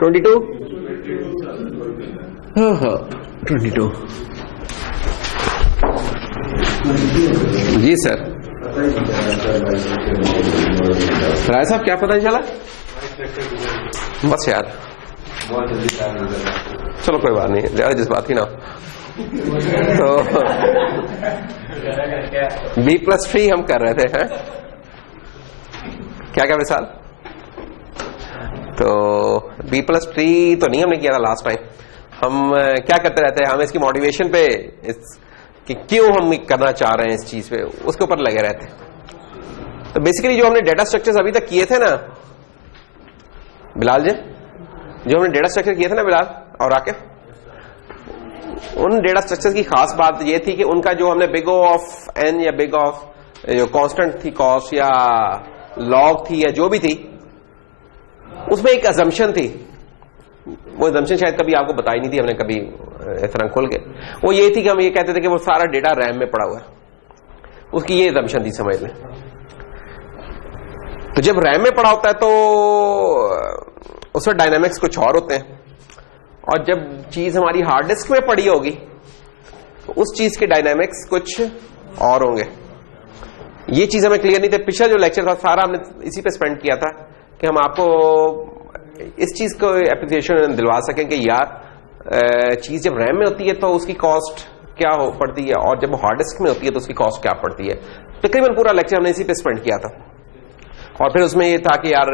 22 हाँ 22 जी सर। राय साहब क्या पता चला? बस यार चलो कोई बात नहीं, ज्यादा जिस बात ही ना। तो B+3 हम कर रहे थे हैं? क्या विशाल? तो B+3 तो नहीं हमने किया था लास्ट टाइम। हम क्या करते रहते हैं, हम इसकी मोटिवेशन पे कि क्यों हम करना चाह रहे हैं इस चीज पे, उसके ऊपर लगे रहते हैं। तो बेसिकली जो हमने डेटा स्ट्रक्चर्स अभी तक किए थे ना बिलाल जी, जो हमने डेटा स्ट्रक्चर किए थे ना बिलाल और आके, उन डेटा स्ट्रक्चर की खास बात ये थी कि उनका जो हमने बिग O ऑफ n या बिग O ऑफ जो कांस्टेंट थी कॉस्ट या लॉग थी या जो भी थी, उसमें एक अजम्पशन थी। वो अजम्पशन शायद कभी आपको बताई नहीं थी हमने कभी इस तरह खोल के। वो ये थी कि हम ये कहते थे कि वो सारा डेटा रैम में पड़ा हुआ है, उसकी ये अजम्पशन थी, समझ लें। तो जब रैम में पड़ा होता है तो उसमें डायनामिक्स कुछ और होते हैं, और जब चीज हमारी हार्ड डिस्क में पड़ी होगी तो उस चीज के डायनामिक्स कुछ और होंगे। ये चीज हमें क्लियर नहीं थी। पिछला जो लेक्चर था सारा हमने इसी पे स्पेंड किया था कि हम आपको इस चीज को एप्लीकेशन दिलवा सकें कि यार चीज जब रैम में होती है तो उसकी कॉस्ट क्या हो पड़ती है, और जब हार्ड डिस्क में होती है तो उसकी कॉस्ट क्या पड़ती है। तकरीबन पूरा लेक्चर हमने इसी पे स्पेंड किया था। और फिर उसमें ये था कि यार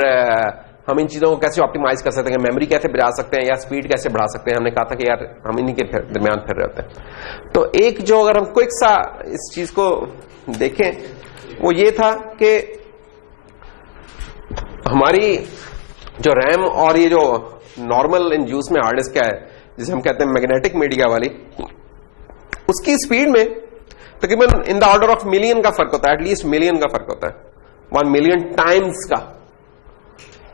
हम इन चीजों को कैसे ऑप्टिमाइज कर सकते हैं, मेमोरी कैसे बढ़ा सकते हैं या स्पीड कैसे बढ़ा सकते हैं। हमने कहा था कि यार हम इन्हीं के दरमियान फिर रहे होते हैं। तो एक जो अगर हम क्विक सा इस चीज को देखें वो ये था कि हमारी जो रैम और ये जो नॉर्मल इन यूज में हार्ड डिस्क है जिसे हम कहते हैं मैग्नेटिक मीडिया वाली, उसकी स्पीड में तकरीबन in the order of million का फर्क होता है, एटलीस्ट मिलियन का फर्क होता है, 1 मिलियन टाइम्स का,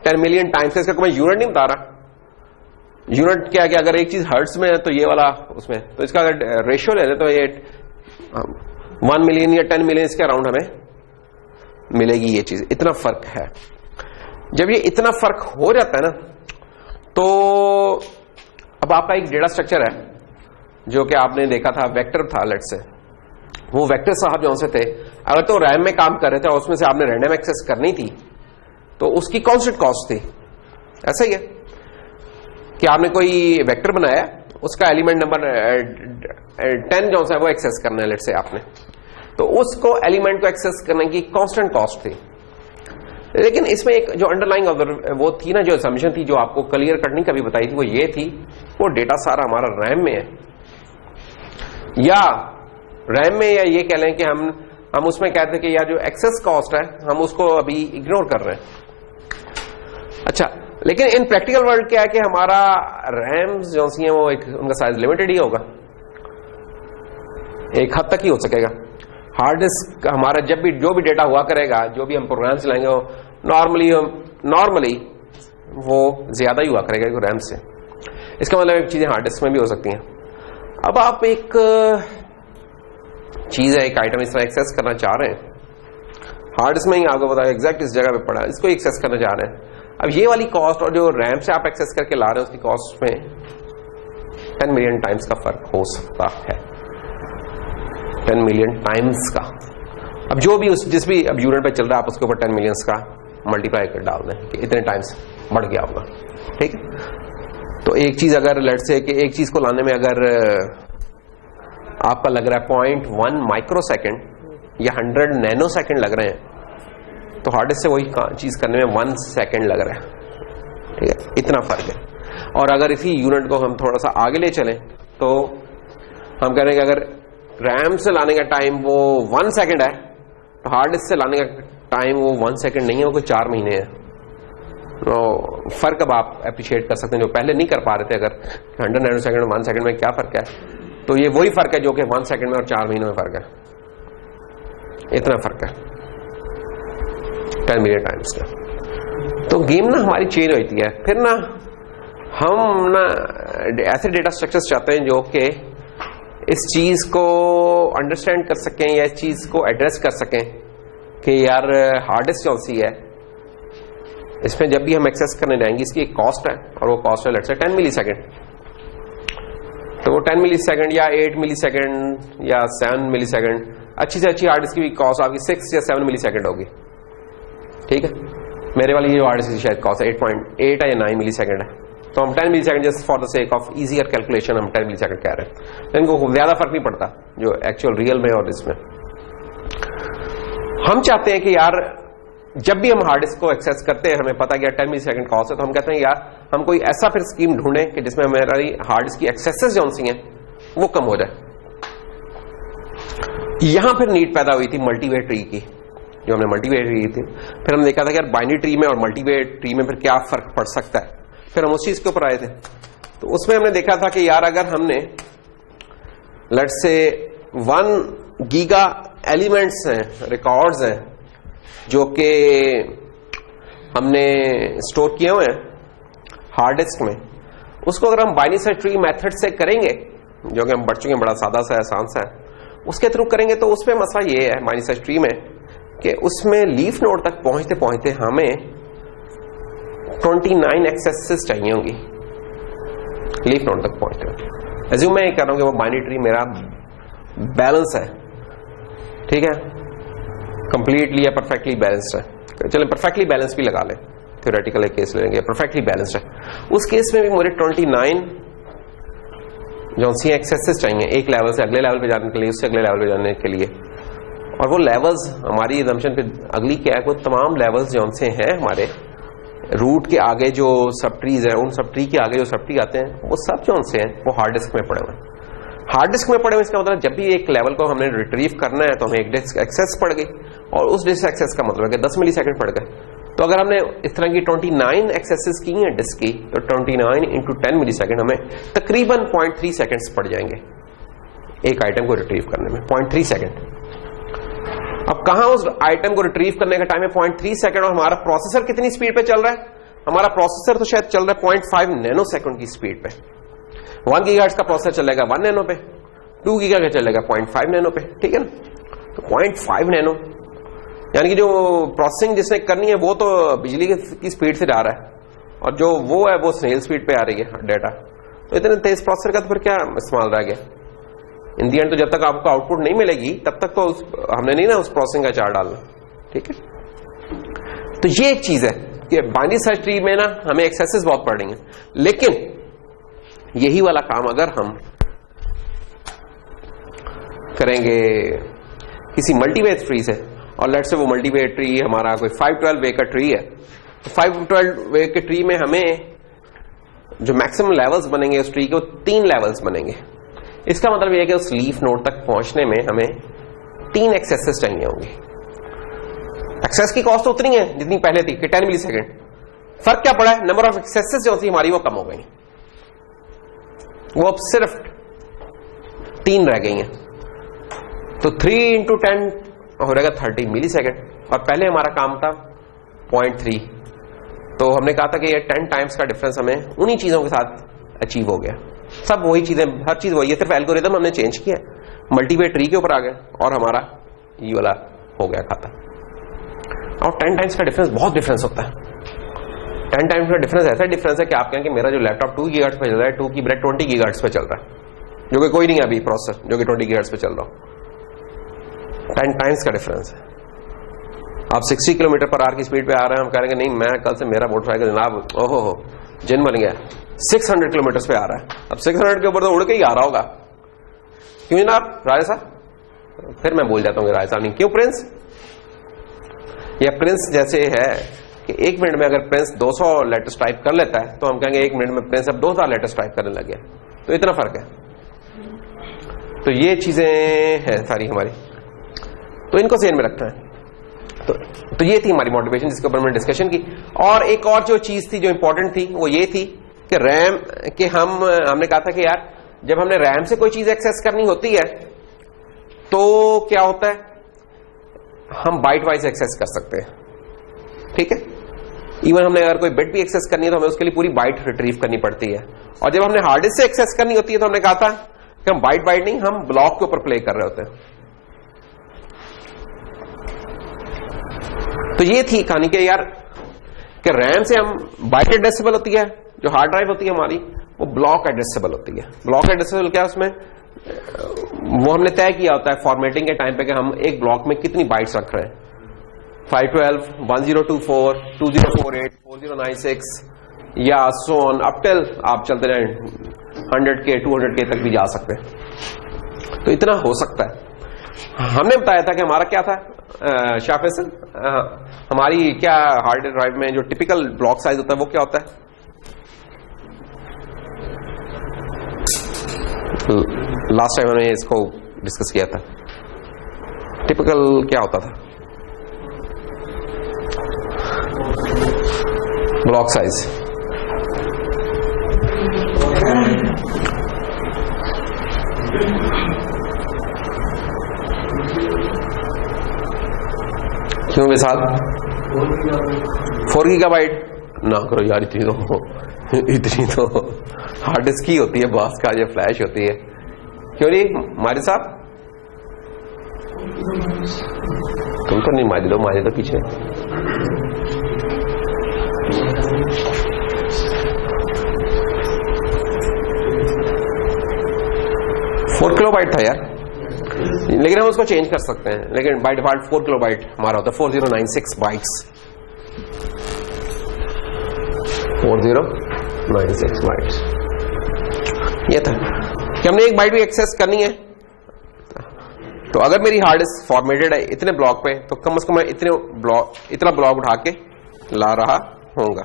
10 मिलियन टाइम्स का। इसका कोई यूनिट नहीं बता रहा। यूनिट क्या है कि अगर एक चीज हर्ट्ज में है तो ये वाला उसमें, तो इसका अगर रेशियो ले लें तो ये 1 मिलियन या 10 मिलियन के अराउंड हमें मिलेगी ये चीज। इतना फर्क है। जब ये इतना फर्क हो जाता है ना तो अब आपका एक डेटा स्ट्रक्चर है जो कि आपने देखा था वेक्टर था, लेट से वो वेक्टर साहब जो से थे, अगर तो रैम में काम कर रहे थे और उसमें से आपने रैंडम एक्सेस करनी थी तो उसकी कांस्टेंट कॉस्ट थी। ऐसा ही है कि आपने कोई वेक्टर बनाया, उसका एलिमेंट नंबर 10 जो है वो एक्सेस करना है लेट से आपने, तो उसको एलिमेंट को एक्सेस करने की कांस्टेंट कॉस्ट थी। लेकिन इसमें एक जो अंडरलाइंग वो थी ना, जो असम्पशन थी जो आपको क्लियर कट नहीं कभी बताई थी, वो ये थी वो डेटा सारा हमारा रैम में है, या रैम में, या ये कह लें कि हम उसमें कहते हैं कि यार जो एक्सेस कॉस्ट है हम उसको अभी इग्नोर कर रहे हैं। अच्छा, लेकिन इन प्रैक्टिकल वर्ल्ड क्या है कि हमारा रैम जो सी है वो एक उनका साइज लिमिटेड ही होगा, एक हद तक ही हो सकेगा। हार्ड डिस्क हमारा जब भी जो भी डेटा हुआ करेगा, जो भी हम प्रोग्राम चलाएंगे वो नॉर्मली वो ज्यादा ही हुआ करेगा रैम से। इसका मतलब चीजें हार्ड डिस्क में भी हो सकती हैं। अब आप एक चीज है, एक आइटम इस तरह एक्सेस करना चाह रहे हैं, हार्ड डिस्क में ही आपको बताया एग्जैक्ट इस जगह पे पड़ा है, इसको एक्सेस करना चाह रहे हैं। अब ये वाली कॉस्ट और जो रैम से आप एक्सेस करके ला रहे हैं उसकी कॉस्ट में 10 मिलियन टाइम्स का फर्क हो सकता है, 10 मिलियन टाइम्स का। अब जो भी जिस भी अब यूनिट पे चल रहा है आप उसके ऊपर 10 मिलियंस का मल्टीप्लाई कर डाल दें कि इतने टाइम्स बढ़ गया होगा। ठीक है, तो एक चीज अगर लेट से कि एक चीज को लाने में अगर आपका लग रहा है 0.1 माइक्रो सेकेंड या 100 नैनो सेकेंड लग रहे हैं, तो हार्ड डिस्क से वही चीज करने में 1 सेकेंड लग रहा है। ठीक है, इतना फर्क है। और अगर इसी यूनिट को हम थोड़ा सा आगे ले चलें तो हम कह रहे हैं कि अगर रैम से लाने का टाइम वो 1 सेकेंड है तो हार्ड डिस्क से लाने का टाइम वो 1 सेकेंड नहीं है, वो कोई 4 महीने है। तो फर्क अब आप अप्रिशिएट कर सकते हैं जो पहले नहीं कर पा रहे थे। अगर 100 नैनो सेकेंड और 1 सेकेंड में क्या फर्क है, तो ये वही फर्क है जो कि 1 सेकेंड में और 4 महीनों में फर्क है। इतना फर्क है 10 मिलियन टाइम्स का। तो गेम ना हमारी चेंज होती है। फिर ना हम ना ऐसे डेटा स्ट्रक्चर्स चाहते हैं जो कि इस चीज को अंडरस्टैंड कर सकें या इस चीज को एड्रेस कर सकें कि यार हार्ड डिस्क कौन सी है, इसमें जब भी हम एक्सेस करने जाएंगे इसकी एक कॉस्ट है, और वो कॉस्ट है लेट्स से 10 मिली सेकेंड। तो वो 10 मिली सेकेंड या 8 मिली सेकेंड या 7 मिली सेकेंड, अच्छी से अच्छी हार्ड डिस्क की कॉस्ट आपकी 6 या 7 मिली सेकेंड होगी। ठीक है, मेरे वाली जो हार्ड डिस्क की शायद कॉस्ट 8.8 या 9 मिली सेकेंड है, तो हम 10 millisecond just for the sake of easier calculation हम 10 मिली सेकेंड कह रहे हैं। इनको ज्यादा फर्क नहीं पड़ता जो एक्चुअल रियल में और इसमें। हम चाहते हैं कि यार जब भी हम हार्ड डिस्क को एक्सेस करते हैं, हमें पता है 10 मिली सेकेंड कॉस्ट है, तो हम कहते हैं यार हम कोई ऐसा फिर स्कीम ढूंढें कि जिसमें हमारी हार्ड डिस्क की एक्सेसेस जो सी हैं वो कम हो जाए। यहां फिर नीड पैदा हुई थी मल्टीवे ट्री की, जो हमने मल्टीवे ट्री थी। फिर हमने देखा था कि यार बाइनरी ट्री में और मल्टीवे ट्री में फिर क्या फर्क पड़ सकता है। फिर हम उस चीज के ऊपर आए थे, तो उसमें हमने देखा था कि यार अगर हमने लेट्स से 1 गीगा एलिमेंट्स हैं, रिकॉर्ड्स हैं जो कि हमने स्टोर किए हुए हैं हार्ड डिस्क में, उसको अगर हम बाइनरी सर्च ट्री मेथड से करेंगे, जो कि हम बढ़ चुके हैं, बड़ा सादा सा आसान सा है, उसके थ्रू करेंगे, तो उसमें मसला ये है बाइनरी सर्च ट्री में कि उसमें लीफ नोड तक पहुंचते पहुंचते हमें 29 एक्सेसेस चाहिए होंगी लीफ नोड तक पहुंचते। एज्यूम मैं ये कर रहा हूं कि वो बाइनरी ट्री मेरा बैलेंस है, ठीक है, कंप्लीटली या परफेक्टली बैलेंस्ड है। चलें परफेक्टली बैलेंस भी लगा लें, थ्योरेटिकल एक केस लेंगे, परफेक्टली बैलेंस्ड है। उस केस में भी मुझे 29 जो सी एक्सेसेस चाहिए, एक लेवल से अगले लेवल पे जाने के लिए, उससे अगले लेवल पे जाने के लिए। और वो लेवल्स हमारी एजम्पशन पे अगली क्या है, वो तमाम लेवल्स जो से हैं हमारे रूट के आगे जो सब ट्रीज है, उन सब ट्री के आगे जो सब ट्री आते हैं, वो सब जो से हैं वो हार्ड डिस्क में पड़े हुए हैं। हार्ड डिस्क में पड़े हुए इसका मतलब जब भी एक लेवल को हमने रिट्रीव करना है तो हमें एक डिस्क एक्सेस पड़ गई, और उस डिस्क एक्सेस का मतलब है कि 10 मिली सेकेंड पड़ गए। तो अगर हमने इस तरह की 29 एक्सेसेस की हैं डिस्क की, तो 29 इंटू 10 मिली सेकेंड हमें तकरीबन 0.3 सेकेंड्स पड़ जाएंगे एक आइटम को रिट्रीव करने में, 0.3 सेकेंड। अब कहां उस आइटम को रिट्रीव करने का टाइम है 0.3 सेकेंड, और हमारा प्रोसेसर कितनी स्पीड पे चल रहा है? हमारा प्रोसेसर तो शायद चल रहा है 0.5 नैनो सेकेंड की स्पीड पे। 1 गीगाहर्ट्ज का प्रोसेसर चलेगा 1 नैनो पे, 2 गीगा का चलेगा 0.5 नैनो पे, ठीक है ना। तो 0.5 नैनो यानी कि जो प्रोसेसिंग जिसने करनी है वो तो बिजली की स्पीड से जा रहा है, और जो वो है वो स्नेल स्पीड पे आ रही है डेटा। तो इतने तेज प्रोसेसर का तो फिर क्या इस्तेमाल रह गया इन दी एंड। तो जब तक आपको आउटपुट नहीं मिलेगी तब तक तो हमने नहीं ना उस प्रोसेसिंग का चार्ट डालना, ठीक है। तो ये एक चीज है कि बाइनरी सर्च ट्री में ना हमें एक्सेसेस बहुत पड़ेंगे, लेकिन यही वाला काम अगर हम करेंगे किसी मल्टीवेट ट्री से, और लेट्स से वो मल्टीवेट ट्री हमारा कोई 512 वे का ट्री है, तो 512 वे के ट्री में हमें जो मैक्सिमम लेवल्स बनेंगे उस ट्री के, वो 3 लेवल्स बनेंगे। इसका मतलब यह है कि उस लीफ नोड तक पहुंचने में हमें 3 एक्सेसेस चाहिए होंगे। एक्सेस की कॉस्ट उतनी है जितनी पहले थी कि 10 मिली सेकेंड। फर्क क्या पड़ा है? नंबर ऑफ एक्सेसेस जो थी हमारी वो कम हो गई, वो अब सिर्फ 3 रह गई हैं। तो 3 इंटू 10 हो रहेगा 30 मिली सेकेंड, और पहले हमारा काम था 0.3। तो हमने कहा था कि ये 10 टाइम्स का डिफरेंस हमें उन्हीं चीजों के साथ अचीव हो गया। सब वही चीजें, हर चीज वही है, सिर्फ एल्गोरिदम हमने चेंज किया, मल्टीवेट ट्री के ऊपर आ गए और हमारा ये वाला हो गया खाता। और 10 टाइम्स का डिफरेंस बहुत डिफरेंस होता है। 10 टाइम्स का डिफरेंस ऐसा डिफरेंस है कि आप कहें कि मेरा जो लैपटॉप 2 गीगाहर्ट्ज पे चल रहा है, 2 की बजाय 20 गीगाहर्ट्ज पे चल रहा है, जो कि कोई नहीं है अभी प्रोसेसर जो कि 20 गीगाहर्ट्ज पे चल रहा हो। 10 टाइम्स का डिफरेंस है। आप 60 किलोमीटर पर आवर की स्पीड पे आ रहे हैं, हम कह रहे हैं नहीं मैं कल से मेरा मोटरसाइकिल जनाब ओहो हो जिन बन गया 600 किलोमीटर पे आ रहा है। अब 600 के ऊपर तो उड़ के ही आ रहा होगा, क्यों जनाब राय साहब? फिर मैं बोल जाता हूँ राय साहब नहीं, क्यों प्रिंस? यह प्रिंस जैसे है कि 1 मिनट में अगर प्रिंस 200 लेटर्स टाइप कर लेता है तो हम कहेंगे 1 मिनट में प्रिंस अब 2000 लेटर्स टाइप करने लग गया। तो इतना फर्क है। तो ये चीजें हैं सारी हमारी, तो इनको ध्यान में रखना है। तो ये थी हमारी मोटिवेशन जिसके ऊपर हमने डिस्कशन की। और एक और जो चीज थी जो इंपॉर्टेंट थी वो ये थी कि रैम के हमने कहा था कि यार जब हमने रैम से कोई चीज एक्सेस करनी होती है तो क्या होता है, हम बाइट वाइज एक्सेस कर सकते हैं, ठीक है। इवन हमने अगर कोई बिट भी एक्सेस करनी है तो हमें उसके लिए पूरी बाइट रिट्रीव करनी पड़ती है। और जब हमने हार्ड डिस्क से एक्सेस करनी होती है तो हमने कहा था कि हम बाइट बाइट नहीं, हम ब्लॉक के ऊपर प्ले कर रहे होते हैं। तो ये थी कहानी के यार कि रैम से हम बाइट एड्रेसेबल होती है, जो हार्ड ड्राइव होती है हमारी वो ब्लॉक एड्रेसेबल होती है। ब्लॉक एड्रेसेबल क्या है उसमें, वो हमने तय किया होता है फॉर्मेटिंग के टाइम पे कि हम एक ब्लॉक में कितनी बाइट्स रख रहे हैं, 512, 1024, 2048, 4096 या सो ऑन अप टिल आप चलते रहे 100K 200K तक भी जा सकते हैं। तो इतना हो सकता है। हमने बताया था कि हमारा क्या था शाह फैसल, हमारी क्या हार्ड ड्राइव में जो टिपिकल ब्लॉक साइज होता है वो क्या होता है, लास्ट टाइम हमने इसको डिस्कस किया था। टिपिकल क्या होता था ब्लॉक साइज, क्यों विशाल 4 गीगाबाइट ना करो यार, इतनी तो हार्ड डिस्क की होती है, बॉस का ये फ्लैश होती है। क्यों नहीं माजिद साहब, तुम तो नहीं माजिद हो, माजिद तो पीछे। 4 किलोबाइट था यार, लेकिन हम उसको चेंज कर सकते हैं, लेकिन बाय डिफॉल्ट 4 किलोबाइट हमारा होता है, 4096 बाइट्स, 4096 बाइट्स। ये था कि हमने एक बाइट भी एक्सेस करनी है, तो अगर मेरी हार्ड डिस्क फॉर्मेटेड है इतने ब्लॉक पे, तो कम से कम मैं इतना ब्लॉक उठा के ला रहा होऊंगा।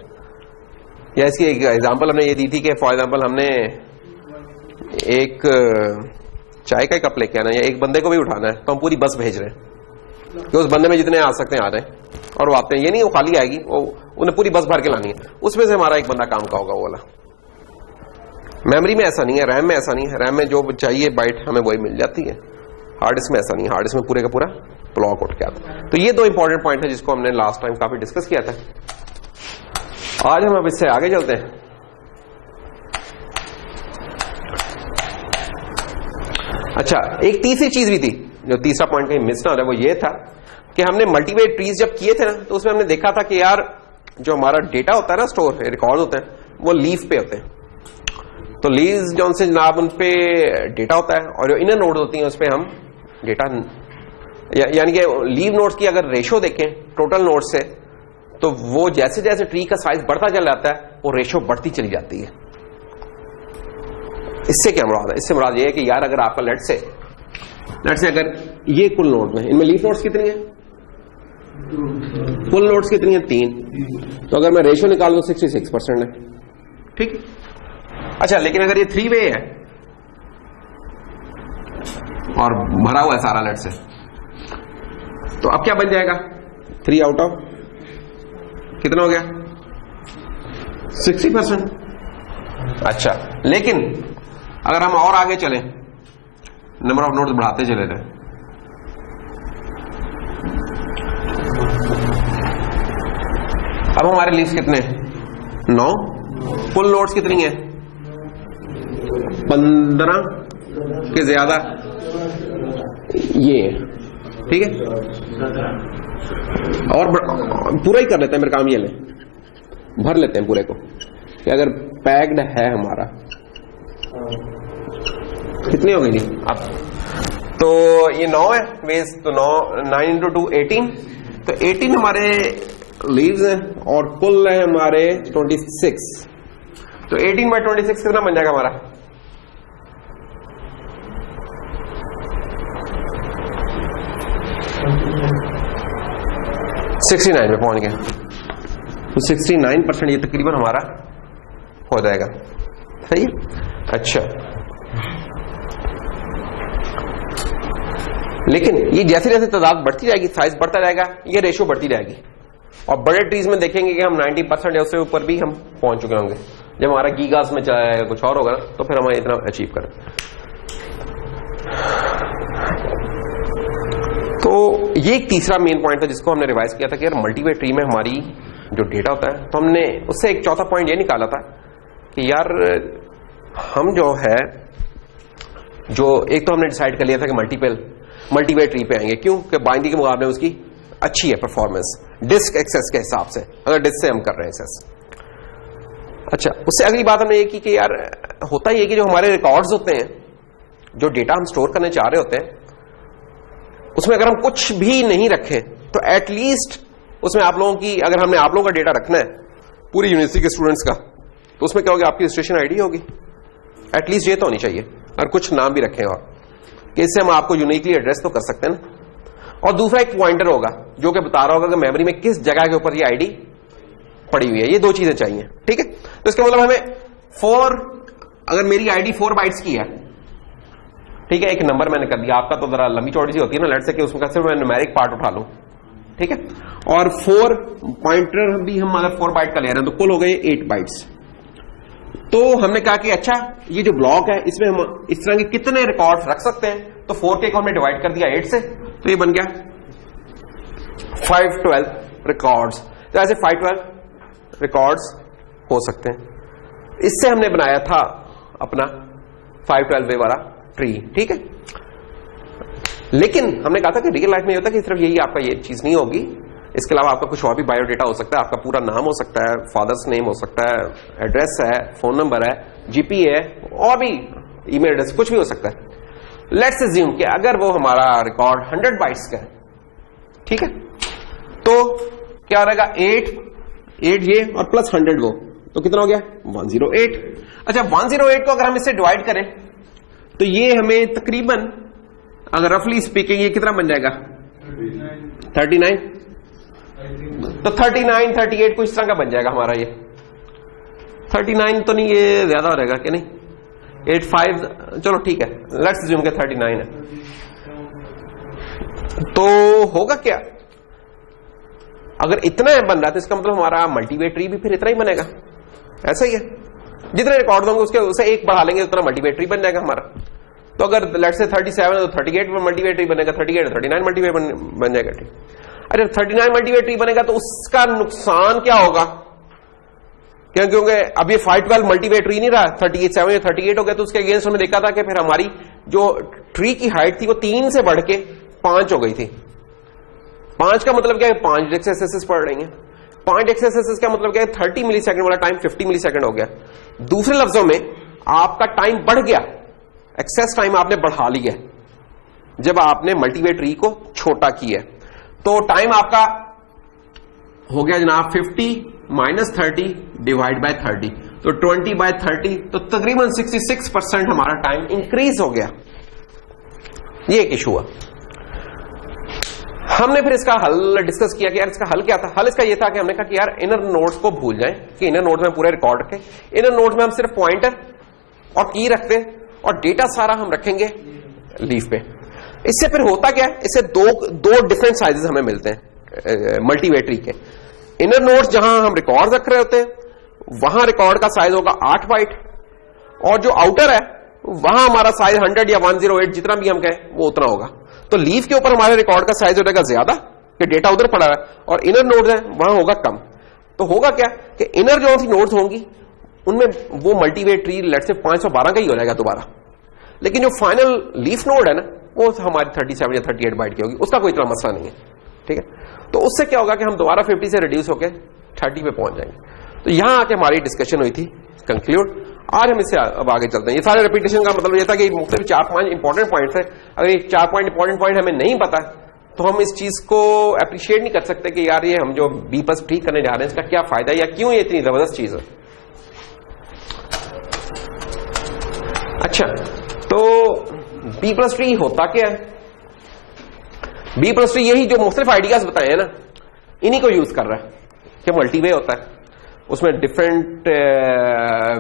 या इसकी एक एग्जांपल हमने ये दी थी कि फॉर एग्जांपल हमने एक चाय का कप लेके आना है या एक बंदे को भी उठाना है, तो हम पूरी बस भेज रहे हैं कि उस बंदे में जितने आ सकते हैं आ रहे हैं, और वो आते हैं। ये नहीं वो खाली आएगी, वो उन्हें पूरी बस भर के लानी है, उसमें से हमारा एक बंदा काम का होगा वो वाला। मेमोरी में ऐसा नहीं है, रैम में ऐसा नहीं है, रैम में जो चाहिए बाइट हमें वही मिल जाती है, हार्ड डिस्क में ऐसा नहीं है, हार्ड डिस्क में पूरे का पूरा ब्लॉक उठ के आता है। तो ये दो इंपॉर्टेंट पॉइंट है जिसको हमने लास्ट टाइम काफी डिस्कस किया था। आज हम अब इससे आगे चलते हैं। अच्छा, एक तीसरी चीज भी थी, जो तीसरा पॉइंट कहीं मिस ना हो जाए, वो ये था कि हमने मल्टीवे ट्रीज जब किए थे ना, तो उसमें हमने देखा था कि यार जो हमारा डेटा होता है ना, स्टोर रिकॉर्ड होते हैं, वो लीफ पे होते हैं। तो लीव्स जो से जनाब उन पे डेटा होता है, और जो इनर नोड होती हैं उस पे हम डेटा यानी कि लीव नोड्स की अगर रेशो देखें टोटल नोड से, तो वो जैसे जैसे ट्री का साइज बढ़ता चला जाता है वो रेशो बढ़ती चली जाती है। इससे क्या मुराद है? इससे मुराद ये है कि यार अगर आपका लेट से अगर ये कुल नोड में, इनमें लीफ नोड्स कितनी है, कुल नोड्स कितनी है 3, तो अगर मैं रेशो निकालूं 66% है, ठीक है। अच्छा, लेकिन अगर ये 3 वे है और भरा हुआ है सारा लेट से, तो अब क्या बन जाएगा, 3 आउट ऑफ कितना हो गया 60%। अच्छा, लेकिन अगर हम और आगे चलें, नंबर ऑफ नोड्स बढ़ाते चले जाए, अब हमारे लीव्स कितने 9, फुल नोड्स कितनी है 15 के ज्यादा, ये ठीक है। और पूरा ही कर लेते हैं, मेरे काम ये ले भर लेते हैं पूरे को, कि अगर पैक्ड है हमारा कितनी हो गई अब, तो ये 9 है वेज, तो 9 into 2 18, तो 18 हमारे लीव्स हैं और कुल है हमारे 26, तो 18/26 कितना बन जाएगा हमारा, $69 में पहुंच गया। तो 69% ये तकरीबन हमारा हो जाएगा, सही है। अच्छा, लेकिन ये जैसे जैसे तादाद बढ़ती जाएगी, साइज बढ़ता जाएगा, ये रेशो बढ़ती जाएगी, और बड़े ट्रीज में देखेंगे कि हम 90% या उससे ऊपर भी हम पहुंच चुके होंगे। जब हमारा गीगास में चला जाएगा, कुछ और होगा, तो फिर हम इतना अचीव करें। तो ये एक तीसरा मेन पॉइंट था जिसको हमने रिवाइज किया था कि यार मल्टीवे ट्री में हमारी जो डेटा होता है, तो हमने उससे एक चौथा पॉइंट ये निकाला था कि यार हम जो है, जो एक तो हमने डिसाइड कर लिया था कि मल्टीवे ट्री पे आएंगे, क्यों कि बाइनरी के मुकाबले उसकी अच्छी है परफॉर्मेंस, डिस्क एक्सेस के हिसाब से, अगर डिस्क से हम कर रहे हैं एक्सेस। अच्छा, उससे अगली बात हमने ये की कि यार होता ही है कि जो हमारे रिकॉर्ड्स होते हैं, जो डेटा हम स्टोर करने चाह रहे होते हैं, उसमें अगर हम कुछ भी नहीं रखें तो एटलीस्ट उसमें आप लोगों की, अगर हमने आप लोगों का डेटा रखना है पूरी यूनिवर्सिटी के स्टूडेंट्स का, तो उसमें क्या होगा, आपकी रजिस्ट्रेशन आईडी होगी, एटलीस्ट ये तो होनी चाहिए, और कुछ नाम भी रखें और कि इससे हम आपको यूनिकली एड्रेस तो कर सकते हैं ना। और दूसरा एक पॉइंटर होगा जो कि बता रहा होगा कि मेमोरी में किस जगह के ऊपर ये आईडी पड़ी हुई है। ये दो चीजें चाहिए, ठीक है। तो इसका मतलब हमें 4, अगर मेरी आईडी 4 बाइट्स की है, ठीक है, एक नंबर मैंने कर दिया, आपका तो जरा लंबी चौड़ी सी होती है ना, लेट्स से कि उसमें सिर्फ मैं न्यूमेरिक पार्ट उठा लूं, ठीक है, और 4 पॉइंटर भी हम अगर 4 बाइट का ले रहे हैं तो कुल हो गए 8 बाइट्स। तो हमने कहा कि अच्छा ये जो ब्लॉक है इसमें हम इस तरह के कितने रिकॉर्ड रख सकते हैं, तो 4K को हमने डिवाइड कर दिया 8 से, तो ये बन गया 512 रिकॉर्ड्स। तो ऐसे 512 रिकॉर्ड्स हो सकते हैं। इससे हमने बनाया था अपना 512 वे वाला ट्री, ठीक है। लेकिन हमने कहा था कि रियल लाइफ में ये होता है कि सिर्फ यही आपका ये चीज नहीं होगी, इसके अलावा आपका कुछ और भी बायोडेटा हो सकता है, आपका पूरा नाम हो सकता है, फादर्स नेम हो सकता है, एड्रेस है, फोन नंबर है, जीपी है, और भी ईमेल एड्रेस, कुछ भी हो सकता है। लेट्स अज्यूम कि अगर वो हमारा रिकॉर्ड 100 बाइट्स का है, ठीक है, तो क्या रहेगा, 8 ये और प्लस 100 वो, तो कितना हो गया 108। अच्छा, 108 को अगर हम इससे डिवाइड करें तो ये हमें तकरीबन, अगर रफली स्पीकिंग, ये कितना बन जाएगा 39, तो 39, 38 कुछ इस तरह का बन जाएगा हमारा ये। 39 तो नहीं, ये ज्यादा हो जाएगा कि नहीं, 85, चलो ठीक है, लेट्स अज्यूम के 39 है। तो होगा क्या, अगर इतना बन रहा है तो इसका मतलब हमारा मल्टीवे ट्री भी फिर इतना ही बनेगा, ऐसा ही है, जितने रिकॉर्ड होंगे उसके उसे एक बढ़ा लेंगे उतना मल्टीवे ट्री बन जाएगा हमारा। तो अगर लेट्स से 37 है तो 38 मल्टीवे ट्री बनेगा, 38 39 मल्टीवे बन जाएगा, ठीक। अरे 39 मल्टीवे ट्री बनेगा तो उसका नुकसान क्या होगा, क्योंकि अब ये 512 मल्टीवे ट्री नहीं रहा, 38 या 38 हो गया, तो उसके अगेंस्ट हमने देखा था कि फिर हमारी जो ट्री की हाइट थी वो 3 से बढ़ के 5 हो गई थी। 5 का मतलब क्या है, 5 एक्सेसेस पढ़ रही हैं, 5 एक्सेसेस का मतलब क्या है, 30 मिली सेकेंड वाला टाइम 50 मिली सेकेंड हो गया। दूसरे लफ्जों में आपका टाइम बढ़ गया, एक्सेस टाइम आपने बढ़ा लिया जब आपने मल्टीवे ट्री को छोटा किया, तो टाइम आपका हो गया जनाब 50 माइनस 30 डिवाइड बाय 30, तो 20 बाय 30, तो तकरीबन 66% हमारा टाइम इंक्रीज हो गया। ये एक इशू है। हमने फिर इसका हल डिस्कस किया कि यार इसका हल क्या था। हल इसका ये था कि हमने कहा कि यार इनर नोड्स को भूल जाएं, कि इनर नोड्स में पूरे रिकॉर्ड रखें, इनर नोड्स में हम सिर्फ पॉइंटर और की रखते हैं और डेटा सारा हम रखेंगे लीफ पे। इससे फिर होता क्या है, इससे दो डिफरेंट साइजेस हमें मिलते हैं मल्टीवे ट्री के। इनर नोड्स जहां हम रिकॉर्ड रख रहे होते हैं वहां रिकॉर्ड का साइज होगा 8 बाइट, और जो आउटर है वहां हमारा साइज 100 या 108 जितना भी हम कहें वो उतना होगा। तो लीफ के ऊपर हमारे रिकॉर्ड का साइज हो जाएगा ज्यादा कि डेटा उधर पड़ा है, और इनर नोड्स है वहां होगा कम। तो होगा क्या कि इनर जो सी नोड्स होंगी उनमें वो मल्टीवे ट्री लेट से 512 का ही हो जाएगा दोबारा, लेकिन जो फाइनल लीफ नोड है ना वो हमारी 37 या 38 बाइट की होगी, उसका कोई इतना मसला नहीं है, ठीक है। तो उससे क्या होगा कि हम दोबारा 50 से रिड्यूस होकर 30 पे पहुंच जाएंगे। तो यहां आके हमारी डिस्कशन हुई थी कंक्लूड। आज हम इससे अब आगे चलते हैं। ये सारे रेपिटेशन का मतलब ये था कि मुख्तलिफ 4-5 इंपॉर्टेंट पॉइंट्स है। अगर ये 4 इंपॉर्टेंट पॉइंट हमें नहीं पता तो हम इस चीज को अप्रिशिएट नहीं कर सकते कि यार ये हम जो बी प्लस ट्री करने जा रहे हैं इसका क्या फायदा है या क्यों ये इतनी जबरदस्त चीज है। अच्छा, तो बी प्लस ट्री होता क्या है? बी प्लस ट्री यही जो मुख्तलिफ आइडियाज बताए हैं ना इन्हीं को यूज कर रहा है कि मल्टीवे होता है, उसमें डिफरेंट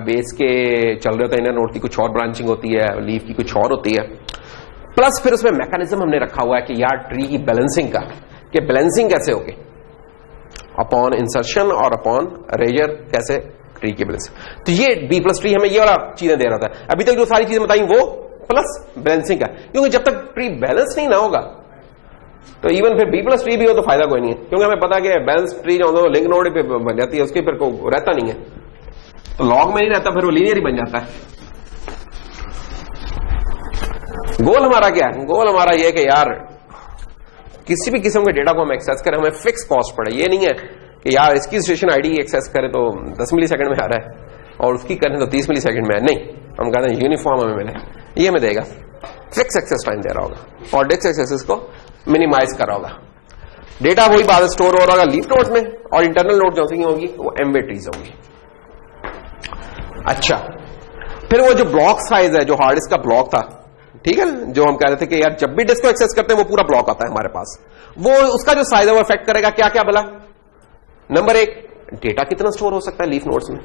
बेस के चल रहे होते हैं। इनर नोड की कुछ और ब्रांचिंग होती है, लीफ की कुछ और होती है, प्लस फिर उसमें मैकेनिज्म हमने रखा हुआ है कि यार ट्री की बैलेंसिंग का, कि बैलेंसिंग कैसे होगी अपॉन इंसर्शन और अपॉन रेजर, कैसे ट्री की बैलेंसिंग। तो ये बी प्लस ट्री हमें ये वाला चीजें दे रहा था। अभी तक जो सारी चीजें बताई वो प्लस बैलेंसिंग का, क्योंकि जब तक ट्री बैलेंस नहीं ना होगा तो इवन फिर बी प्लस ट्री भी हो तो फायदा कोई नहीं है, क्योंकि हमें पता है बैलेंस ट्री जो हो लिंक नोड पे बन जाती है, उसके फिर को रहता नहीं है, तो लॉग में नहीं रहता, फिर वो लीनियर ही बन जाता है। गोल हमारा क्या है? गोल हमारा यह कि यार किसी भी किस्म के डेटा को हम एक्सेस करें हमें फिक्स कॉस्ट पड़े। ये नहीं है कि यार इसकी स्टेशन आईडी एक्सेस करें तो 10 मिली सेकंड में आ रहा है और उसकी करें तो 30 मिली सेकंड में। नहीं, हम कहते हैं यूनिफॉर्म हमें मिले, ये हमें देगा, फिक्स एक्सेस टाइम दे रहा होगा और डिस्क एक्सेस को मिनिमाइज कर रहा होगा। डेटा वही बाद स्टोर हो रहा होगा लीफ नोड में और इंटरनल नोड जो सी होगी वो एमवे ट्रीज होंगी। अच्छा, फिर वो जो ब्लॉक साइज है जो हार्ड डिस्क का ब्लॉक था, ठीक है, जो हम कह रहे थे कि यार जब भी डिस्क को एक्सेस करते हैं वो पूरा ब्लॉक आता है हमारे पास, वो उसका जो साइज है वो अफेक्ट करेगा क्या क्या बोला। नंबर 1, डेटा कितना स्टोर हो सकता है लीफ नोड्स में,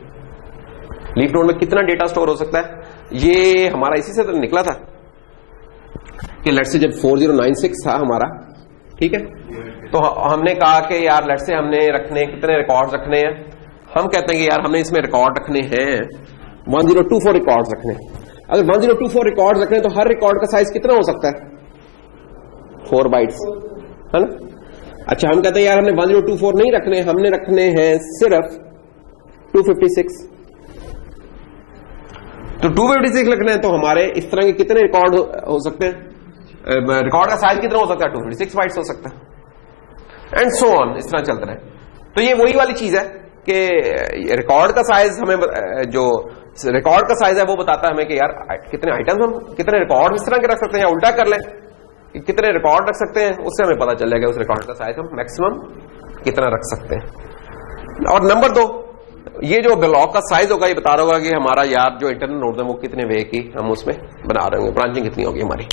लीफ नोड में कितना डेटा स्टोर हो सकता है। ये हमारा इसी से तो निकला था कि लेट्स से जब 4096 था हमारा, ठीक है, तो हमने कहा कि यार लेट्स से हमने रखने कितने रिकॉर्ड्स रखने हैं, हम कहते हैं कि यार हमने इसमें रिकॉर्ड रखने हैं 1024 रिकॉर्ड्स रखने। अगर 1024 रिकॉर्ड्स रखने तो हर रिकॉर्ड का साइज कितना हो सकता है, 4 बाइट्स, है ना। अच्छा, हम कहते हैं यार हमने 1024 नहीं रखने, हमने रखने हैं सिर्फ 256। तो 256 रखने हैं तो हमारे इस तरह के कितने रिकॉर्ड हो सकते हैं, रिकॉर्ड का साइज कितना हो सकता है, 256 बाइट्स हो सकता है, एंड सो ऑन, इस तरह चलता है। तो ये वही वाली चीज है कि रिकॉर्ड का साइज हमें, जो रिकॉर्ड का साइज है वो बताता है हमें कि यार कितने आइटम्स हम कितने रिकॉर्ड इस तरह के रख सकते हैं, या उल्टा कर लें कि कितने रिकॉर्ड रख सकते हैं, उससे हमें पता चल जाएगा उस रिकॉर्ड का साइज हम मैक्सिमम कितना रख सकते हैं। और नंबर 2, ये जो ब्लॉक का साइज होगा ये बता रहा होगा कि हमारा यार जो इंटरनल नोड है वो कितने वे की हम उसमें बना रहे होंगे, ब्रांचिंग कितनी होगी हमारी।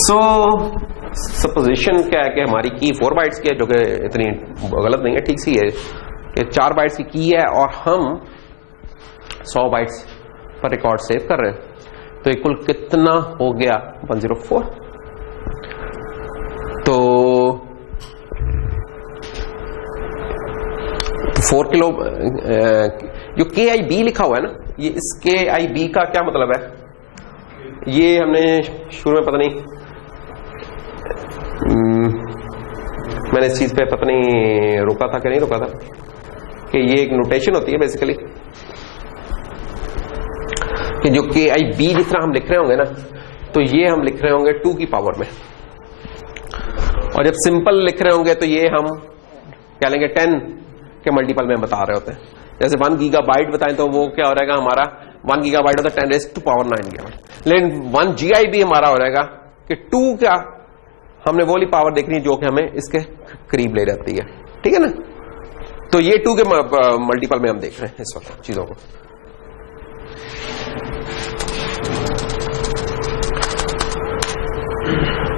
सो सपोजिशन क्या है कि हमारी की 4 बाइट्स की है, जो कि इतनी गलत नहीं है, ठीक सी है कि 4 बाइट्स की है और हम 100 बाइट्स पर रिकॉर्ड सेव कर रहे हैं, तो कुल कितना हो गया 104। तो 4 किलो, जो KIB लिखा हुआ है ना, ये इस KIB का क्या मतलब है, ये हमने शुरू में पता नहीं, मैंने इस चीज पे पता नहीं रुका था कि नहीं रुका था, कि ये एक नोटेशन होती है बेसिकली कि जो KIB जिस तरह हम लिख रहे होंगे ना, तो ये हम लिख रहे होंगे 2 की पावर में, और जब सिंपल लिख रहे होंगे तो ये हम क्या लेंगे 10 के मल्टीपल में बता रहे होते हैं। जैसे 1 गीगाबाइट बताएं तो वो क्या हो रहेगा हमारा 1 गीगाबाइट होता है 10⁻⁹ गीगाबाइट, लेकिन 1 GIB हमारा हो रहेगा कि 2 क्या हमने वो वाली पावर देखनी है जो कि हमें इसके करीब ले जाती है, ठीक है ना। तो ये 2 के मल्टीपल में हम देख रहे हैं इस वक्त चीजों को।